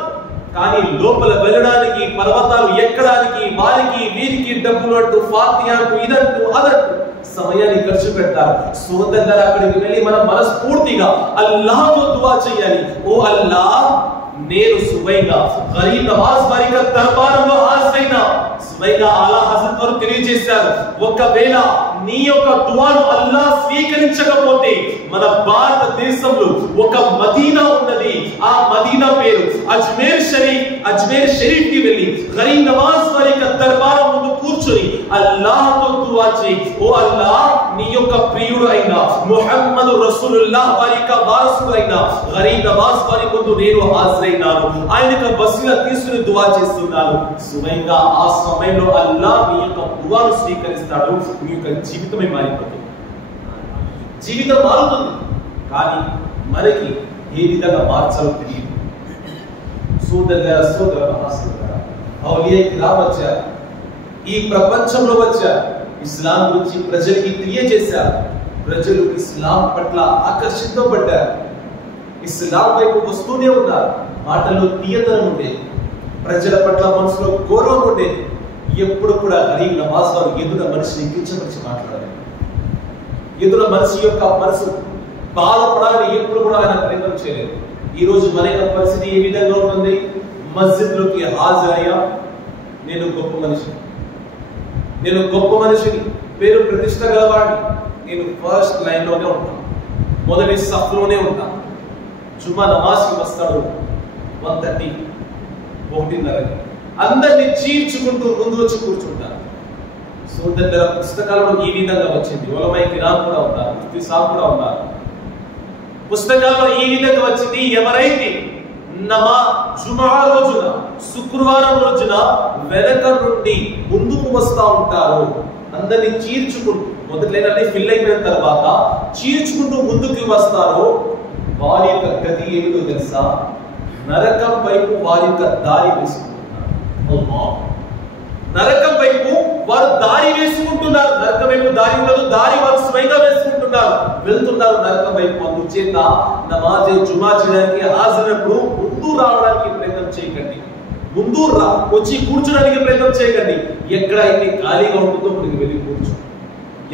కానీ లోపల వెళ్ళడానికి, పర్వతాలు ఎక్కడానికి, వారికి వీరికి డబ్బులు అంటూ, ఫాతిహాకు ఇదంటూ అదంటూ సమయాన్ని ఖర్చు పెడతారు. సోదరులారా, అక్కడికి వెళ్ళి మనం మనస్ఫూర్తిగా అల్లాహ్తో దుఆ చేయాలి. ఓ అల్లాహ్, నేను స్వయంగా గరీబ్ నవాజ్ వారి దర్బారంలో హాజరైన స్వయంగా ఆలా హజరత్ వారు తెలియజేశారు, ఒకవేళ నీ యొక్క దుఆను అల్లాహ్ స్వీకరించకపోతే మన భారతదేశంలో ఒక మదీనా ఉన్నది, ఆ మదీనా పేరు అజ్మీర్ షరీఫ్. అజ్మీర్ షరీఫ్ కి వెళ్ళి గరీబ్ నవాజ్ వారి దర్బారం ముందు కూర్చొని అల్లాహ్తో దుఆ చేయి. ఓ అల్లాహ్, నీ యొక్క ప్రియుడు అయిన ముహమ్మద్ రసూలుల్లాహ్ వారి వారసుడు అయిన గరీబ్ నవాజ్ వారి ముందు నేను హాజరైనాను, ఆయన వసీలా తీసుకుని దుఆ చేస్తున్నాను. స్వయంగా ఆ సమయంలో అల్లాహ్ మీ యొక్క దుఆను స్వీకరిస్తాడు. మీ యొక్క జీవితమే మారిపోతుంది, జీవితం మారుతుంది. కానీ మనకి ఏ విధంగా మార్చాలో తెలియదు. సోదర మహాశివరా, ఔలియా కిరామ్ వచ్చారు, ఈ ప్రపంచంలో వచ్చారు, ఇస్లాం గురించి ప్రజలకి తెలియజేశారు. ప్రజలు ఇస్లాం పట్ల ఆకర్షించబడ్డారు, ఇస్లాం వైపు వస్తూనే ఉన్నారు. మాటల్లో తీయతనం ఉండేది, ప్రజల పట్ల మనసులో గౌరవం ఉండేది. ఎప్పుడు కూడా గరీబ్ నవాజ్ వారు ఎదుట మనిషిని కించపరిచి మాట్లాడలేదు. ఎదుట మనిషి యొక్క మనసు బాధపడాలని ఎప్పుడు కూడా ఆయన ప్రయత్నం చేయలేదు. ఈ రోజు మన యొక్క పరిస్థితి ఏ విధంగా ఉంటుంది? మస్జిద్లోకి హాజరయ్యా, నేను గొప్ప మనిషిని, పేరు ప్రతిష్ట గలవాడిని, నేను ఫస్ట్ లైన్ లోనే ఉంటాను, మొదటి సఫ్లోనే ఉంటాను. జుమ్మా నమాజ్కి వస్తాడు 1:30, 1:30కి అందరినీ చీల్చుకుంటూ ముందు వచ్చి కూర్చుంటారు. సో దగ్గర పుస్తకాలలో ఈ విధంగా వచ్చింది. ఉలమాయి కిరామ్ కూడా ఉన్నారు, ముఫ్తీ సాబ్ కూడా ఉన్నారు. పుస్తకాల్లో ఈ విధంగా వచ్చింది, ఎవరైతే జుమా రోజున, శుక్రవారం రోజున వెనక నుండి ముందుకు వస్తా ఉంటారో, అందరినీ చీల్చుకుంటూ, మొదటి లైన్ ఫిల్ అయిపోయిన తర్వాత చీల్చుకుంటూ ముందుకు వస్తారో, వారి యొక్క గతి ఏమిటో తెలుసా? నరకం వైపు వారి యొక్క దారి వేసుకుంటున్నారు. నరకం వైపు వారు దారి వేసుకుంటున్నారు. నరకం వైపు దారి ఉండదు, దారి వారు స్వయంగా వేసుకుంటున్నారు, వెళ్తున్నారు నరకం వైపు. అందుచేత నమాజే జుమా చేయడానికి హాజరైనప్పుడు ముందు రావడానికి ప్రయత్నం చేయకండి, ముందు వచ్చి కూర్చోడానికి ప్రయత్నం చేయకండి. ఎక్కడైతే ఖాళీగా ఉంటుందో అక్కడికి వెళ్ళి కూర్చో.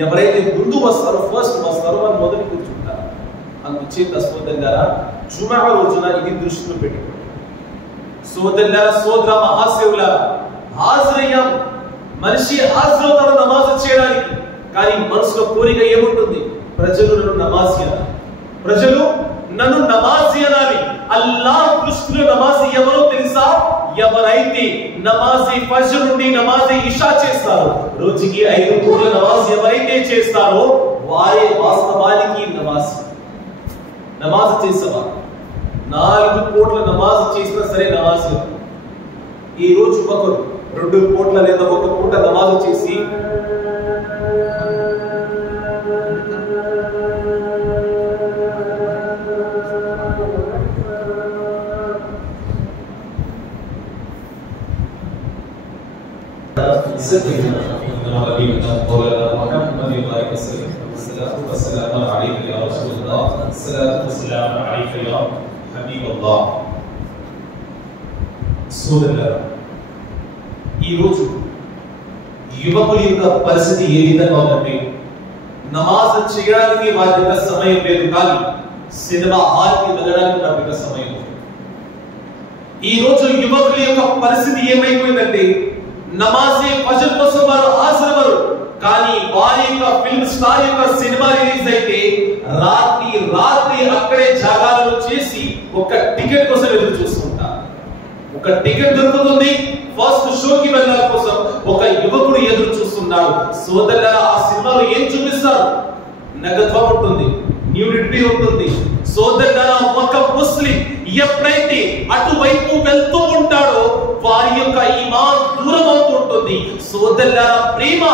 ఎవరైతే ముందు వస్తారో, ఫస్ట్ వస్తారో, వారు మొదటి కూర్చుంటారు. అందుచేత సోదరులారా, జుమా రోజున ఇది దృష్టిలో పెట్టుకోండి. సోదరులారా, సోదర మహాశివులారా, హాజరయ్యాం, మనిషి హాజరవుతారు నమాజ్ చేయడానికి. కానీ మనసులో కోరిక ఏముంటుంది? ప్రజలు నన్ను నమాజీ అనాలి, ప్రజలు నన్ను నమాజీ అనాలి. అల్లాహ్ దృష్టిలో నమాజీ ఎవరో తెలుసా? ఎవరైతే నమాజీ ఫజ్ర్ నుండి నమాజీ ఇషా చేస్తారో, రోజుకి 5 పూట్ల నమాజ్ ఎవరైతే చేస్తారో వారే వాస్తవానికి నమాజ్ చేసేవారు. 4 పూట్ల నమాజ్ చేసినా సరే నమాజ్. ఈ రోజు ఒకరు 2 పూట్ల లేదా 1 పూట నమాజ్ చేసి సోదరులారా, ఈ రోజు యువకుల యొక్క పరిస్థితి ఏ విధంగా ఉందంటే, నమాజ్ చేయడానికి వారి యొక్క సమయం లేదు, కానీ సినిమా హాల్కి వెళ్ళడానికి వారి యొక్క సమయం లేదు. ఈ రోజు యువకుల యొక్క పరిస్థితి ఏమైపోయిందంటే, నమాజే ఫజ్ర్ కోసం వారు హాజరవరు, కానీ వారి యొక్క ఫిల్మ్ స్టార్ యొక్క సినిమా రిలీజ్ అయితే రాత్రి అక్కడే జాగారాలు చేసి ఒక టికెట్ కోసం ఎదురు చూస్తుంటారు. ఒక టికెట్ దొరుకుతుంది, ఫస్ట్ షోకి వెళ్ళాల కోసం ఒక యువకుడు ఎదురు చూస్తున్నాడు. సోదరులారా, ఆ సినిమాలో ఏం చూపిస్తారు? నగత్వం ఉంటుంది, న్యూడిటీ ఉంటుంది. సోదరులారా, ఒక ముస్లిం ఎప్పుడైతే అటువైపు వెళ్తూ ఉంటాడో వారి యొక్క ఈమాన్ దూరం అవుతూ ఉంటుంది. సోదరులారా, ప్రేమ,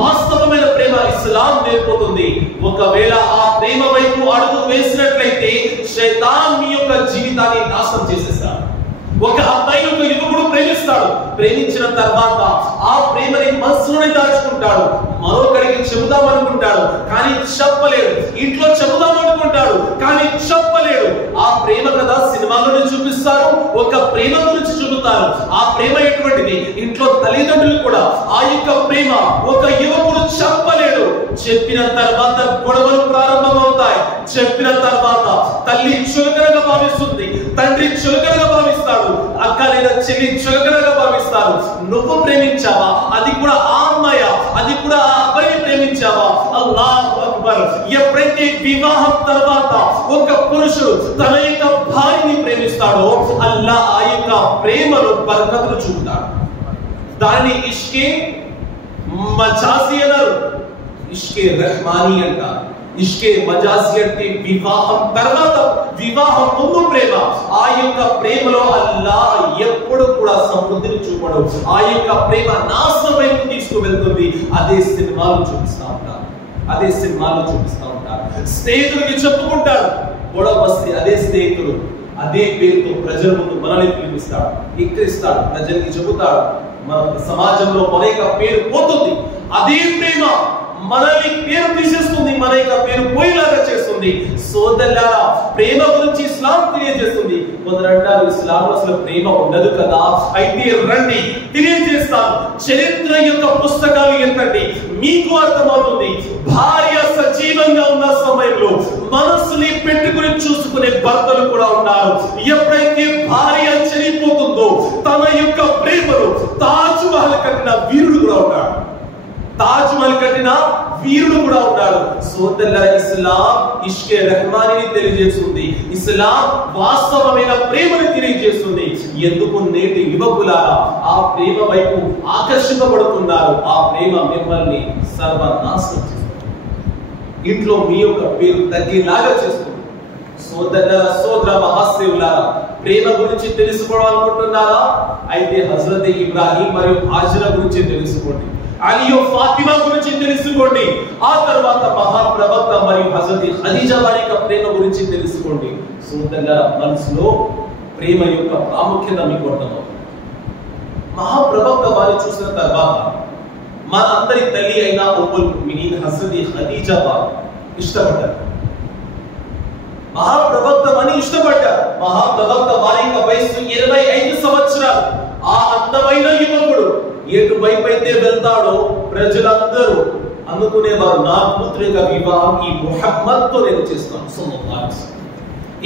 వాస్తవమైన ప్రేమ ఇస్లాం నేర్పుతుంది. ఒకవేళ ఆ ప్రేమ వైపు అడుగు వేసినట్లయితే శైతాన్ మీ యొక్క జీవితాన్ని నాశనం చేసేస్తాడు. ఒక అబ్బాయి ఒక యువకుడు ప్రేమిస్తాడు, ప్రేమించిన తర్వాత ఆ ప్రేమని మనసులోనే దాచుకుంటాడు, మరొకరికి చెబుదాం అనుకుంటాడు కానీ చెప్పలేడు, ఇంట్లో చెబుదాం అనుకుంటాడు కానీ చెప్పలేడు. ఆ ప్రేమ కదా సినిమాలోనే చూపిస్తారు, ఒక ప్రేమ గురించి చూపుతారు. ఆ ప్రేమ ఎటువంటిది? ఇంట్లో తల్లిదండ్రులు కూడా ఆ యొక్క ప్రేమ ఒక యువకుడు చెప్పలేడు. చెప్పిన తర్వాత గొడవలు ప్రారంభమవుతాయి. చెప్పిన తర్వాత తల్లి చులకనగా భావిస్తుంది, తండ్రి చులకనగా భావిస్తాడు, అక్క లేదా చెల్లి చులకనగా భావిస్తారు. నువ్వు ప్రేమించావా? అది కూడా ఆ అమ్మాయ, అది కూడా ఆ అబ్బాయిని ప్రేమించావా? అల్లాహు అక్బర్. ఎప్పుడైతే వివాహం తర్వాత ఒక పురుషుడు తన యొక్క భార్యని ప్రేమిస్తాడో అల్లాహ్ ఆ యొక్క ప్రేమను బరకతులు చూపుతాడు. దాన్ని ఇష్కే మజాజీ అన్నారు, ఇష్కే రెహమానీ అంటారు. ఇష్కే మజాజీ అంటే వివాహం తర్వాత, వివాహం ముందు ప్రేమ. ఆ యొక్క ప్రేమలో అల్లాహ్ ఎప్పుడు కూడా సమృద్ధిని చూపడు. ఆ యొక్క ప్రేమ నాశనం వైపు తీసుకువెళ్తుంది. అదే సినిమాలు చూపిస్తా ఉంటారు, స్నేహితుడికి చెప్పుకుంటారు, గొడవ వస్తే అదే స్నేహితుడు అదే పేరుతో ప్రజల ముందు మనల్ని పిలిపిస్తాడు, ఎక్కిరిస్తాడు, ప్రజల్ని చెబుతాడు. మన సమాజంలో మన యొక్క పేరు పోతుంది. అదే ప్రేమ మనల్ని పేరు తీసేస్తుంది, మన యొక్క పేరు పోయేలాగా చేస్తుంది. సోదరులారా, ప్రేమ గురించి ఇస్లాం తెలియజేస్తుంది. కొందరు అంటారు ఇస్లాంలో అసలు ప్రేమ ఉండదు కదా. అయితే రండి, తెలియజేస్తాను. చరిత్ర యొక్క పుస్తకాలు ఎంతండి మీకు అర్థమవుతుంది. భార్య సజీవంగా ఉన్న సమయంలో మనసుని భర్తలు కూడా ఉన్నారు. ఎప్పుడైతే భార్య చనిపోతుందో తన యొక్క ప్రేమను తాజ్ మహల్ కట్టిన వీరుడు కూడా ఉన్నాడు. తాజ్ మహల్ కట్టిన వీరుడు కూడా ఉన్నాడు. సోదరులారా, ఇస్లాం ఇష్కే రెహమానీని తెలియజేస్తుంది. ఇస్లాం వాస్తవమైన ప్రేమను తెలియజేస్తుంది. ఎందుకు నేటి యువకులారా ఆ ప్రేమ వైపు ఆకర్షింపబడుతున్నారు? ఆ ప్రేమ మిమ్మల్ని సర్వనాశనం చేస్తుంది. ఇంట్లో మీ యొక్క పేరు తగ్గేలాగా చేస్తుంది. సోదర మహాశివులారా, ప్రేమ గురించి తెలుసుకోవాలనుకుంటున్నారా? అయితే హజరత్ ఇబ్రాహీం మరియు హాజరా గురించి తెలుసుకోండి. అలియో ఫాతిమా గురించి తెలుసుకోండి. ఆ తర్వాత మహాప్రవక్త మరియు హజరత్ ఖదీజా వారి యొక్క ప్రేమ గురించి తెలుసుకోండి. సోదరులారా, మనసులో ప్రేమ యొక్క ప్రాముఖ్యత మీకు అర్థమవుతుంది. మహాప్రవక్త వారిని చూసిన తర్వాత మన అందరి తల్లి అయిన ఉమ్ముల్ ముమినీన్ హజరత్ ఖదీజా వారు ఇష్టపడ్డారు. మహాప్రవక్త అని ఇష్టపడ్డారు. మహాప్రవక్త వారి యొక్క వయసు 25 సంవత్సరాలు. ఆ అందమైన యువకుడు ఎటువైపు అయితే వెళ్తాడో ప్రజలందరూ అనుకునేవారు, నా కూతురి యొక్క వివాహం ఈ ముహమ్మద్ తో నేను చేస్తాను, సల్లల్లాహు అలైహి వసల్లం,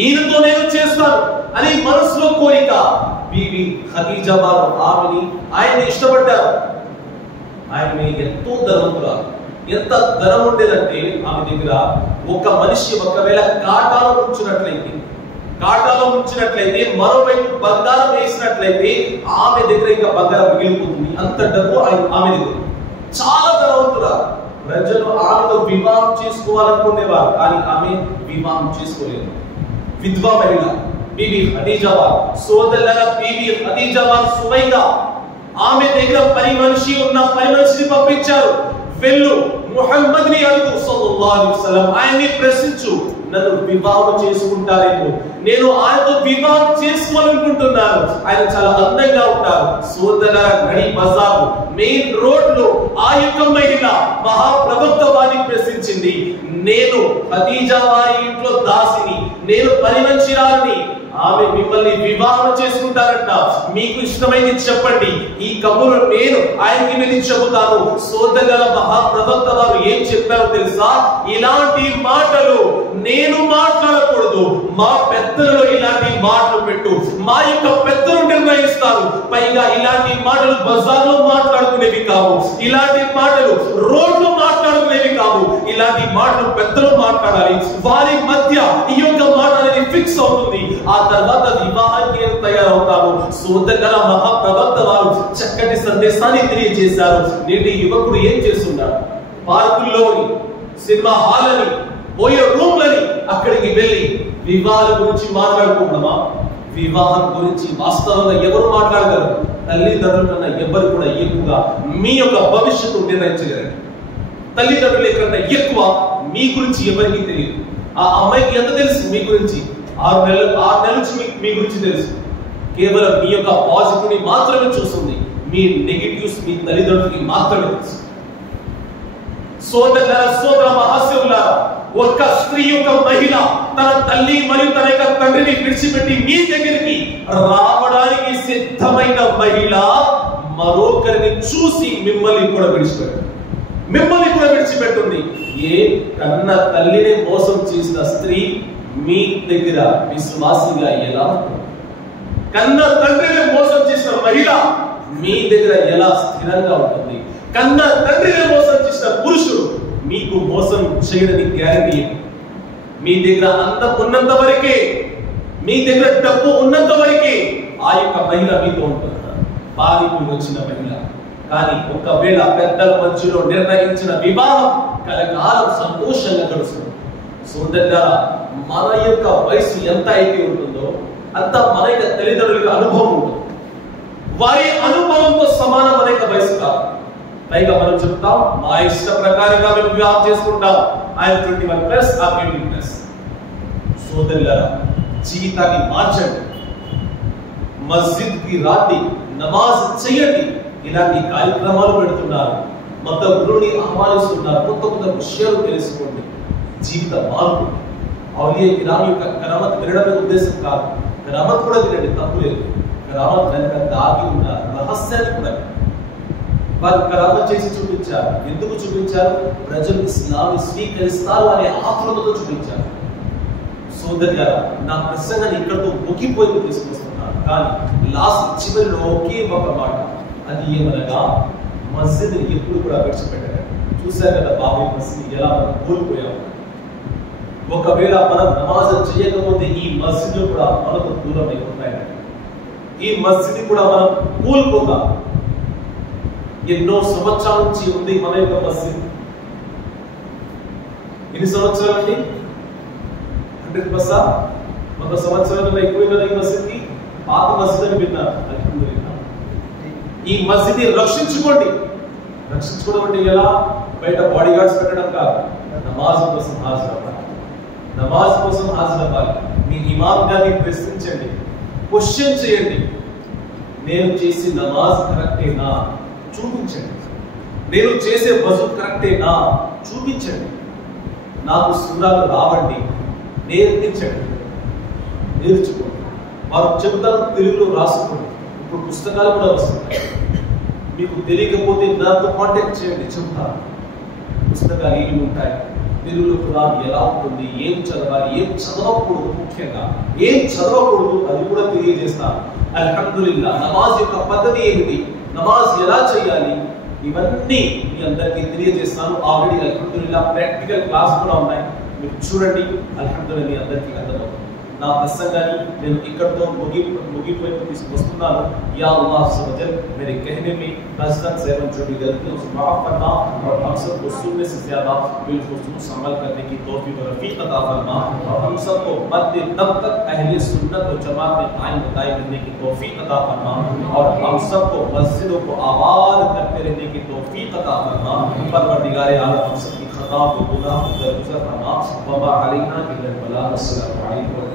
ఈయనతో నేను చేస్తాను అని మనసులో కోరిక. బీబీ ఖదీజా వారు ఆయన్ని ఇష్టపడ్డారు. ఆయన ఎంతో ధనవంతురాలు. ఎంత ధనం ఉండేదంటే ఆమె దగ్గర ఒక మనిషి ఒకవేళ కాటాలో ఉంచినట్లయితే మరోవైపు బంగారం వేసినట్లయితే ఆమె దగ్గర ఇంకా బంగారం మిగిలిపోతుంది. అంత డబ్బు ఆమె దగ్గర. చాలా ధనవంతురాలు. ప్రజలు ఆమెతో వివాహం చేసుకోవాలనుకునేవారు, కానీ ఆమె వివాహం చేసుకోలేదు. విధవా మహిళ బీబీ ఖదీజా వారు. సోదరులారా, బీబీ ఖదీజా వారు స్వయంగా ఆమె దగ్గర పని మనిషిని పంపించారు. వెళ్ళు, ముహమ్మద్ ని అడుగు, సల్లల్లాహు అలైహి వసల్లం, ఆయన్ని ప్రశ్నించు, నన్ను వివాహం చేసుకుంటారేమో, నేను ఆయనతో వివాహం చేసుకోవాలనుకుంటున్నాను, ఆయన చాలా అందంగా ఉంటారు. సోదరులారా, గడి బజార్ మెయిన్ రోడ్ లో ఆ యొక్క మహిళ మహాప్రవక్త వారిని ప్రశ్నించింది, నేను ఖదీజా వారి ఇంట్లో దాసిని, నేను పని మనిషిరాలని, ఆమె మిమ్మల్ని వివాహం చేసుకుంటారంట, మీకు ఇష్టమైంది చెప్పండి, ఈ కబురు నేను ఆయనకి వెళ్ళి చెబుతాను. సోదరుల మహాప్రవక్త వారు ఏం చెప్పారో తెలుసా? ఇలాంటి మాటలు నేను మాట్లాడకూడదు, మా పెద్దలలో ఇలాంటి మాటలు పెట్టు, మా యొక్క పెద్దలు నిర్ణయిస్తారు. పైగా ఇలాంటి మాటలు బజార్లో మాట్లాడుకునేవి కావు, ఇలాంటి మాటలు రోడ్లో మాట్లాడుకునేవి కావు, ఇలాంటి మాటలు పెద్దలు మాట్లాడాలి. వారి మధ్య ఈ యొక్క మాట అనేది ఫిక్స్ అవుతుంది. ఆ తర్వాత వివాహానికి తయారవుతారు. సోదరుల మహాప్రవక్త వారు చక్కటి సందేశాన్ని తెలియజేశారు. నేటి యువకుడు ఏం చేస్తున్నారు? పార్కుల్లోని, సినిమా హాల్ని, పోయే రూమ్లని అక్కడికి వెళ్ళి వివాహాల గురించి మాట్లాడుకుంటున్నామా? వివాహం గురించి వాస్తవంగా ఎవరు మాట్లాడగలరు? తల్లిదండ్రుల కన్నా ఎవరు కూడా ఎక్కువగా మీ యొక్క భవిష్యత్తు నిర్ణయించగలరు. తల్లిదండ్రుల కన్నా ఎక్కువ మీ గురించి ఎవరికి తెలియదు. ఆ అమ్మాయికి ఎంత తెలుసు మీ గురించి? 6 నెలల నుంచి మీ గురించి తెలుసు. కేవలం మీ యొక్క పాజిటివ్ ని మాత్రమే చూస్తుంది, మీ నెగటివ్స్ మీ తల్లిదండ్రులకి మాత్రమే తెలుసు. సోదర మహాశివులారా, ఒక స్త్రీ యొక్క మహిళ తన తల్లి మరియు తన యొక్క తండ్రిని విడిచిపెట్టి మీ దగ్గరికి రావడానికి సిద్ధమైన మహిళ మరొకరిని చూసి మిమ్మల్ని కూడా విడిచిపెట్టుంది. ఏ కన్న తల్లిని మోసం చేసిన స్త్రీ మీ దగ్గర విశ్వాసిగా ఎలా ఉంటుంది? కన్న తండ్రిని మోసం చేసిన మహిళ మీ దగ్గర ఎలా స్థిరంగా ఉంటుంది? కన్న తండ్రిని మోసం చేసిన పురుషుడు మీకు మోసం చేయడానికి గ్యారంటీ. మీ దగ్గర అందం ఉన్నంత వరకే, మీ దగ్గర డబ్బు ఉన్నంత వరకే ఆ యొక్క మహిళ మీతో ఉంటుంది. పాలికి వచ్చిన మహిళ. కానీ ఒకవేళ పెద్దల మధ్యలో నిర్ణయించిన వివాహం కలకాలం సంతోషంగా గడుస్తుంది. సోదరులారా, మన యొక్క వయసు ఎంత అయితే ఉంటుందో అంత మన యొక్క తల్లిదండ్రులకు అనుభవం ఉంటుంది. వారి అనుభవంతో సమానం మన యొక్క వయసు కాదు. పైగా మనం చెప్తాం, మా ఇష్ట ప్రకారంగా మేము వివాహం చేసుకుంటాం, ఆయన 21+, ఆ 18+. సోదరులారా, జీవితాన్ని మార్చండి, మస్జిద్ కి రాండి, నమాజ్ చేయండి. ఇలాంటి కార్యక్రమాలు పెడుతున్నారు, మత గురువుని ఆహ్వానిస్తున్నారు. కొత్త విషయాలు తెలుసుకోండి, జీవిత మార్పు. ఔలియా కిరామ్ యొక్క కరామత్ వినడమే ఉద్దేశం కాదు, కరామత్ కూడా వినండి, తప్పు లేదు. కరామత్ వెనక దాగి ఉన్న రహస్యాన్ని కూడా వారు కరామత్ చేసి చూపించారు. ఎందుకు చూపించారు? ప్రజలు ఇస్లాంని స్వీకరిస్తారు అనే ఆత్మతో చూపించారు. సోదరులారా, నా ప్రసంగాన్ని ఇక్కడతో ముగిపోయి తీసుకొస్తున్నాను. కానీ లాస్ట్ చివరిలో ఒకే ఒక మాట, అది ఏమనగా మస్జిద్ ఎప్పుడు కూడా విడిచిపెట్టారు. చూశారు కదా బాబాయ్ మస్జిద్ ఎలా మనం కోల్పోయాము. ఒకవేళ మనం నమాజ్ చేయకపోతే ఈ మస్జిద్ కూడా మనకు దూరం అయిపోతాయి. ఈ మస్జిద్ కూడా మనం కోల్పోతాం. ఎన్నో సంవత్సరాల నుంచి ఉంది మన యొక్క మస్జిద్. ఎన్ని సంవత్సరాలండి? 100%. 100 సంవత్సరాలు ఎక్కువ ఈ మస్జిద్కి. పాత మస్జిద్ అని విన్నారు. ఈ మస్జిద్ రక్షించుకోండి. రక్షించుకోవడం అంటే ఎలా? బయట బాడీ గార్డ్స్ పెట్టడం కాదు. నమాజ్ కోసం హాజరవ్వాలి. నమాజ్ కోసం హాజరవ్వాలి. మీ ఇమామ్ గారిని ప్రశ్నించండి, క్వశ్చన్ చేయండి. నేను చేసే నమాజ్ కరెక్టేనా చూపించండి. నేను చేసే వజు కరెక్టేనా చూపించండి. నాకు సూరాలు రావండి, నేర్పించండి. నేర్చుకోండి. వారు చెబుతారు, తెలుగులో రాసుకోండి. ఇప్పుడు పుస్తకాలు కూడా వస్తున్నాయి. మీకు తెలియకపోతే నాతో కాంటాక్ట్ చేయండి, చెప్తాను. పుస్తకాలు ఏమి ఉంటాయి, తెలుగులో ఖురాన్ ఎలా ఉంటుంది, ఏం చదవాలి, ఏం చదవకూడదు, ముఖ్యంగా ఏం చదవకూడదు అది కూడా తెలియజేస్తాను. అల్హమ్దులిల్లా. నమాజ్ యొక్క పద్ధతి ఏమిటి, నమాజ్ ఎలా చేయాలి, ఇవన్నీ మీ అందరికీ తెలియజేస్తాను. ఆల్రెడీ అల్హమ్దులిల్లా ప్రాక్టికల్ క్లాస్ కూడా ఉన్నాయి, మీరు చూడండి. అల్హమ్దులిల్లా మీ అందరికీ అర్థమవుతుంది. నా ప్రసంగాన్ని నేను ఇక్కడతో मुगी తీసుకొస్తున్నాను. या अल्लाह सवजल मेरे कहने में कसरत से जो भी गलतियों से माफ करना और हम सब को सुनने से ज्यादा बिलखुसूस अमल करने की तौफीक और रफीक अता फरमा और हम सब को मद्दे तब तक अहले सुन्नत और जमात में कायम बताए रहने की तौफीक अता फरमा और हम सब को मस्जिदों को आबाद करते रहने की तौफीक अता फरमा। परवरदिगार आलम हम सब की खता को गुनाह को दरगुजर फरमा। वमा अलैना इल्लल बलाग। अस्सलामु अलैकुम।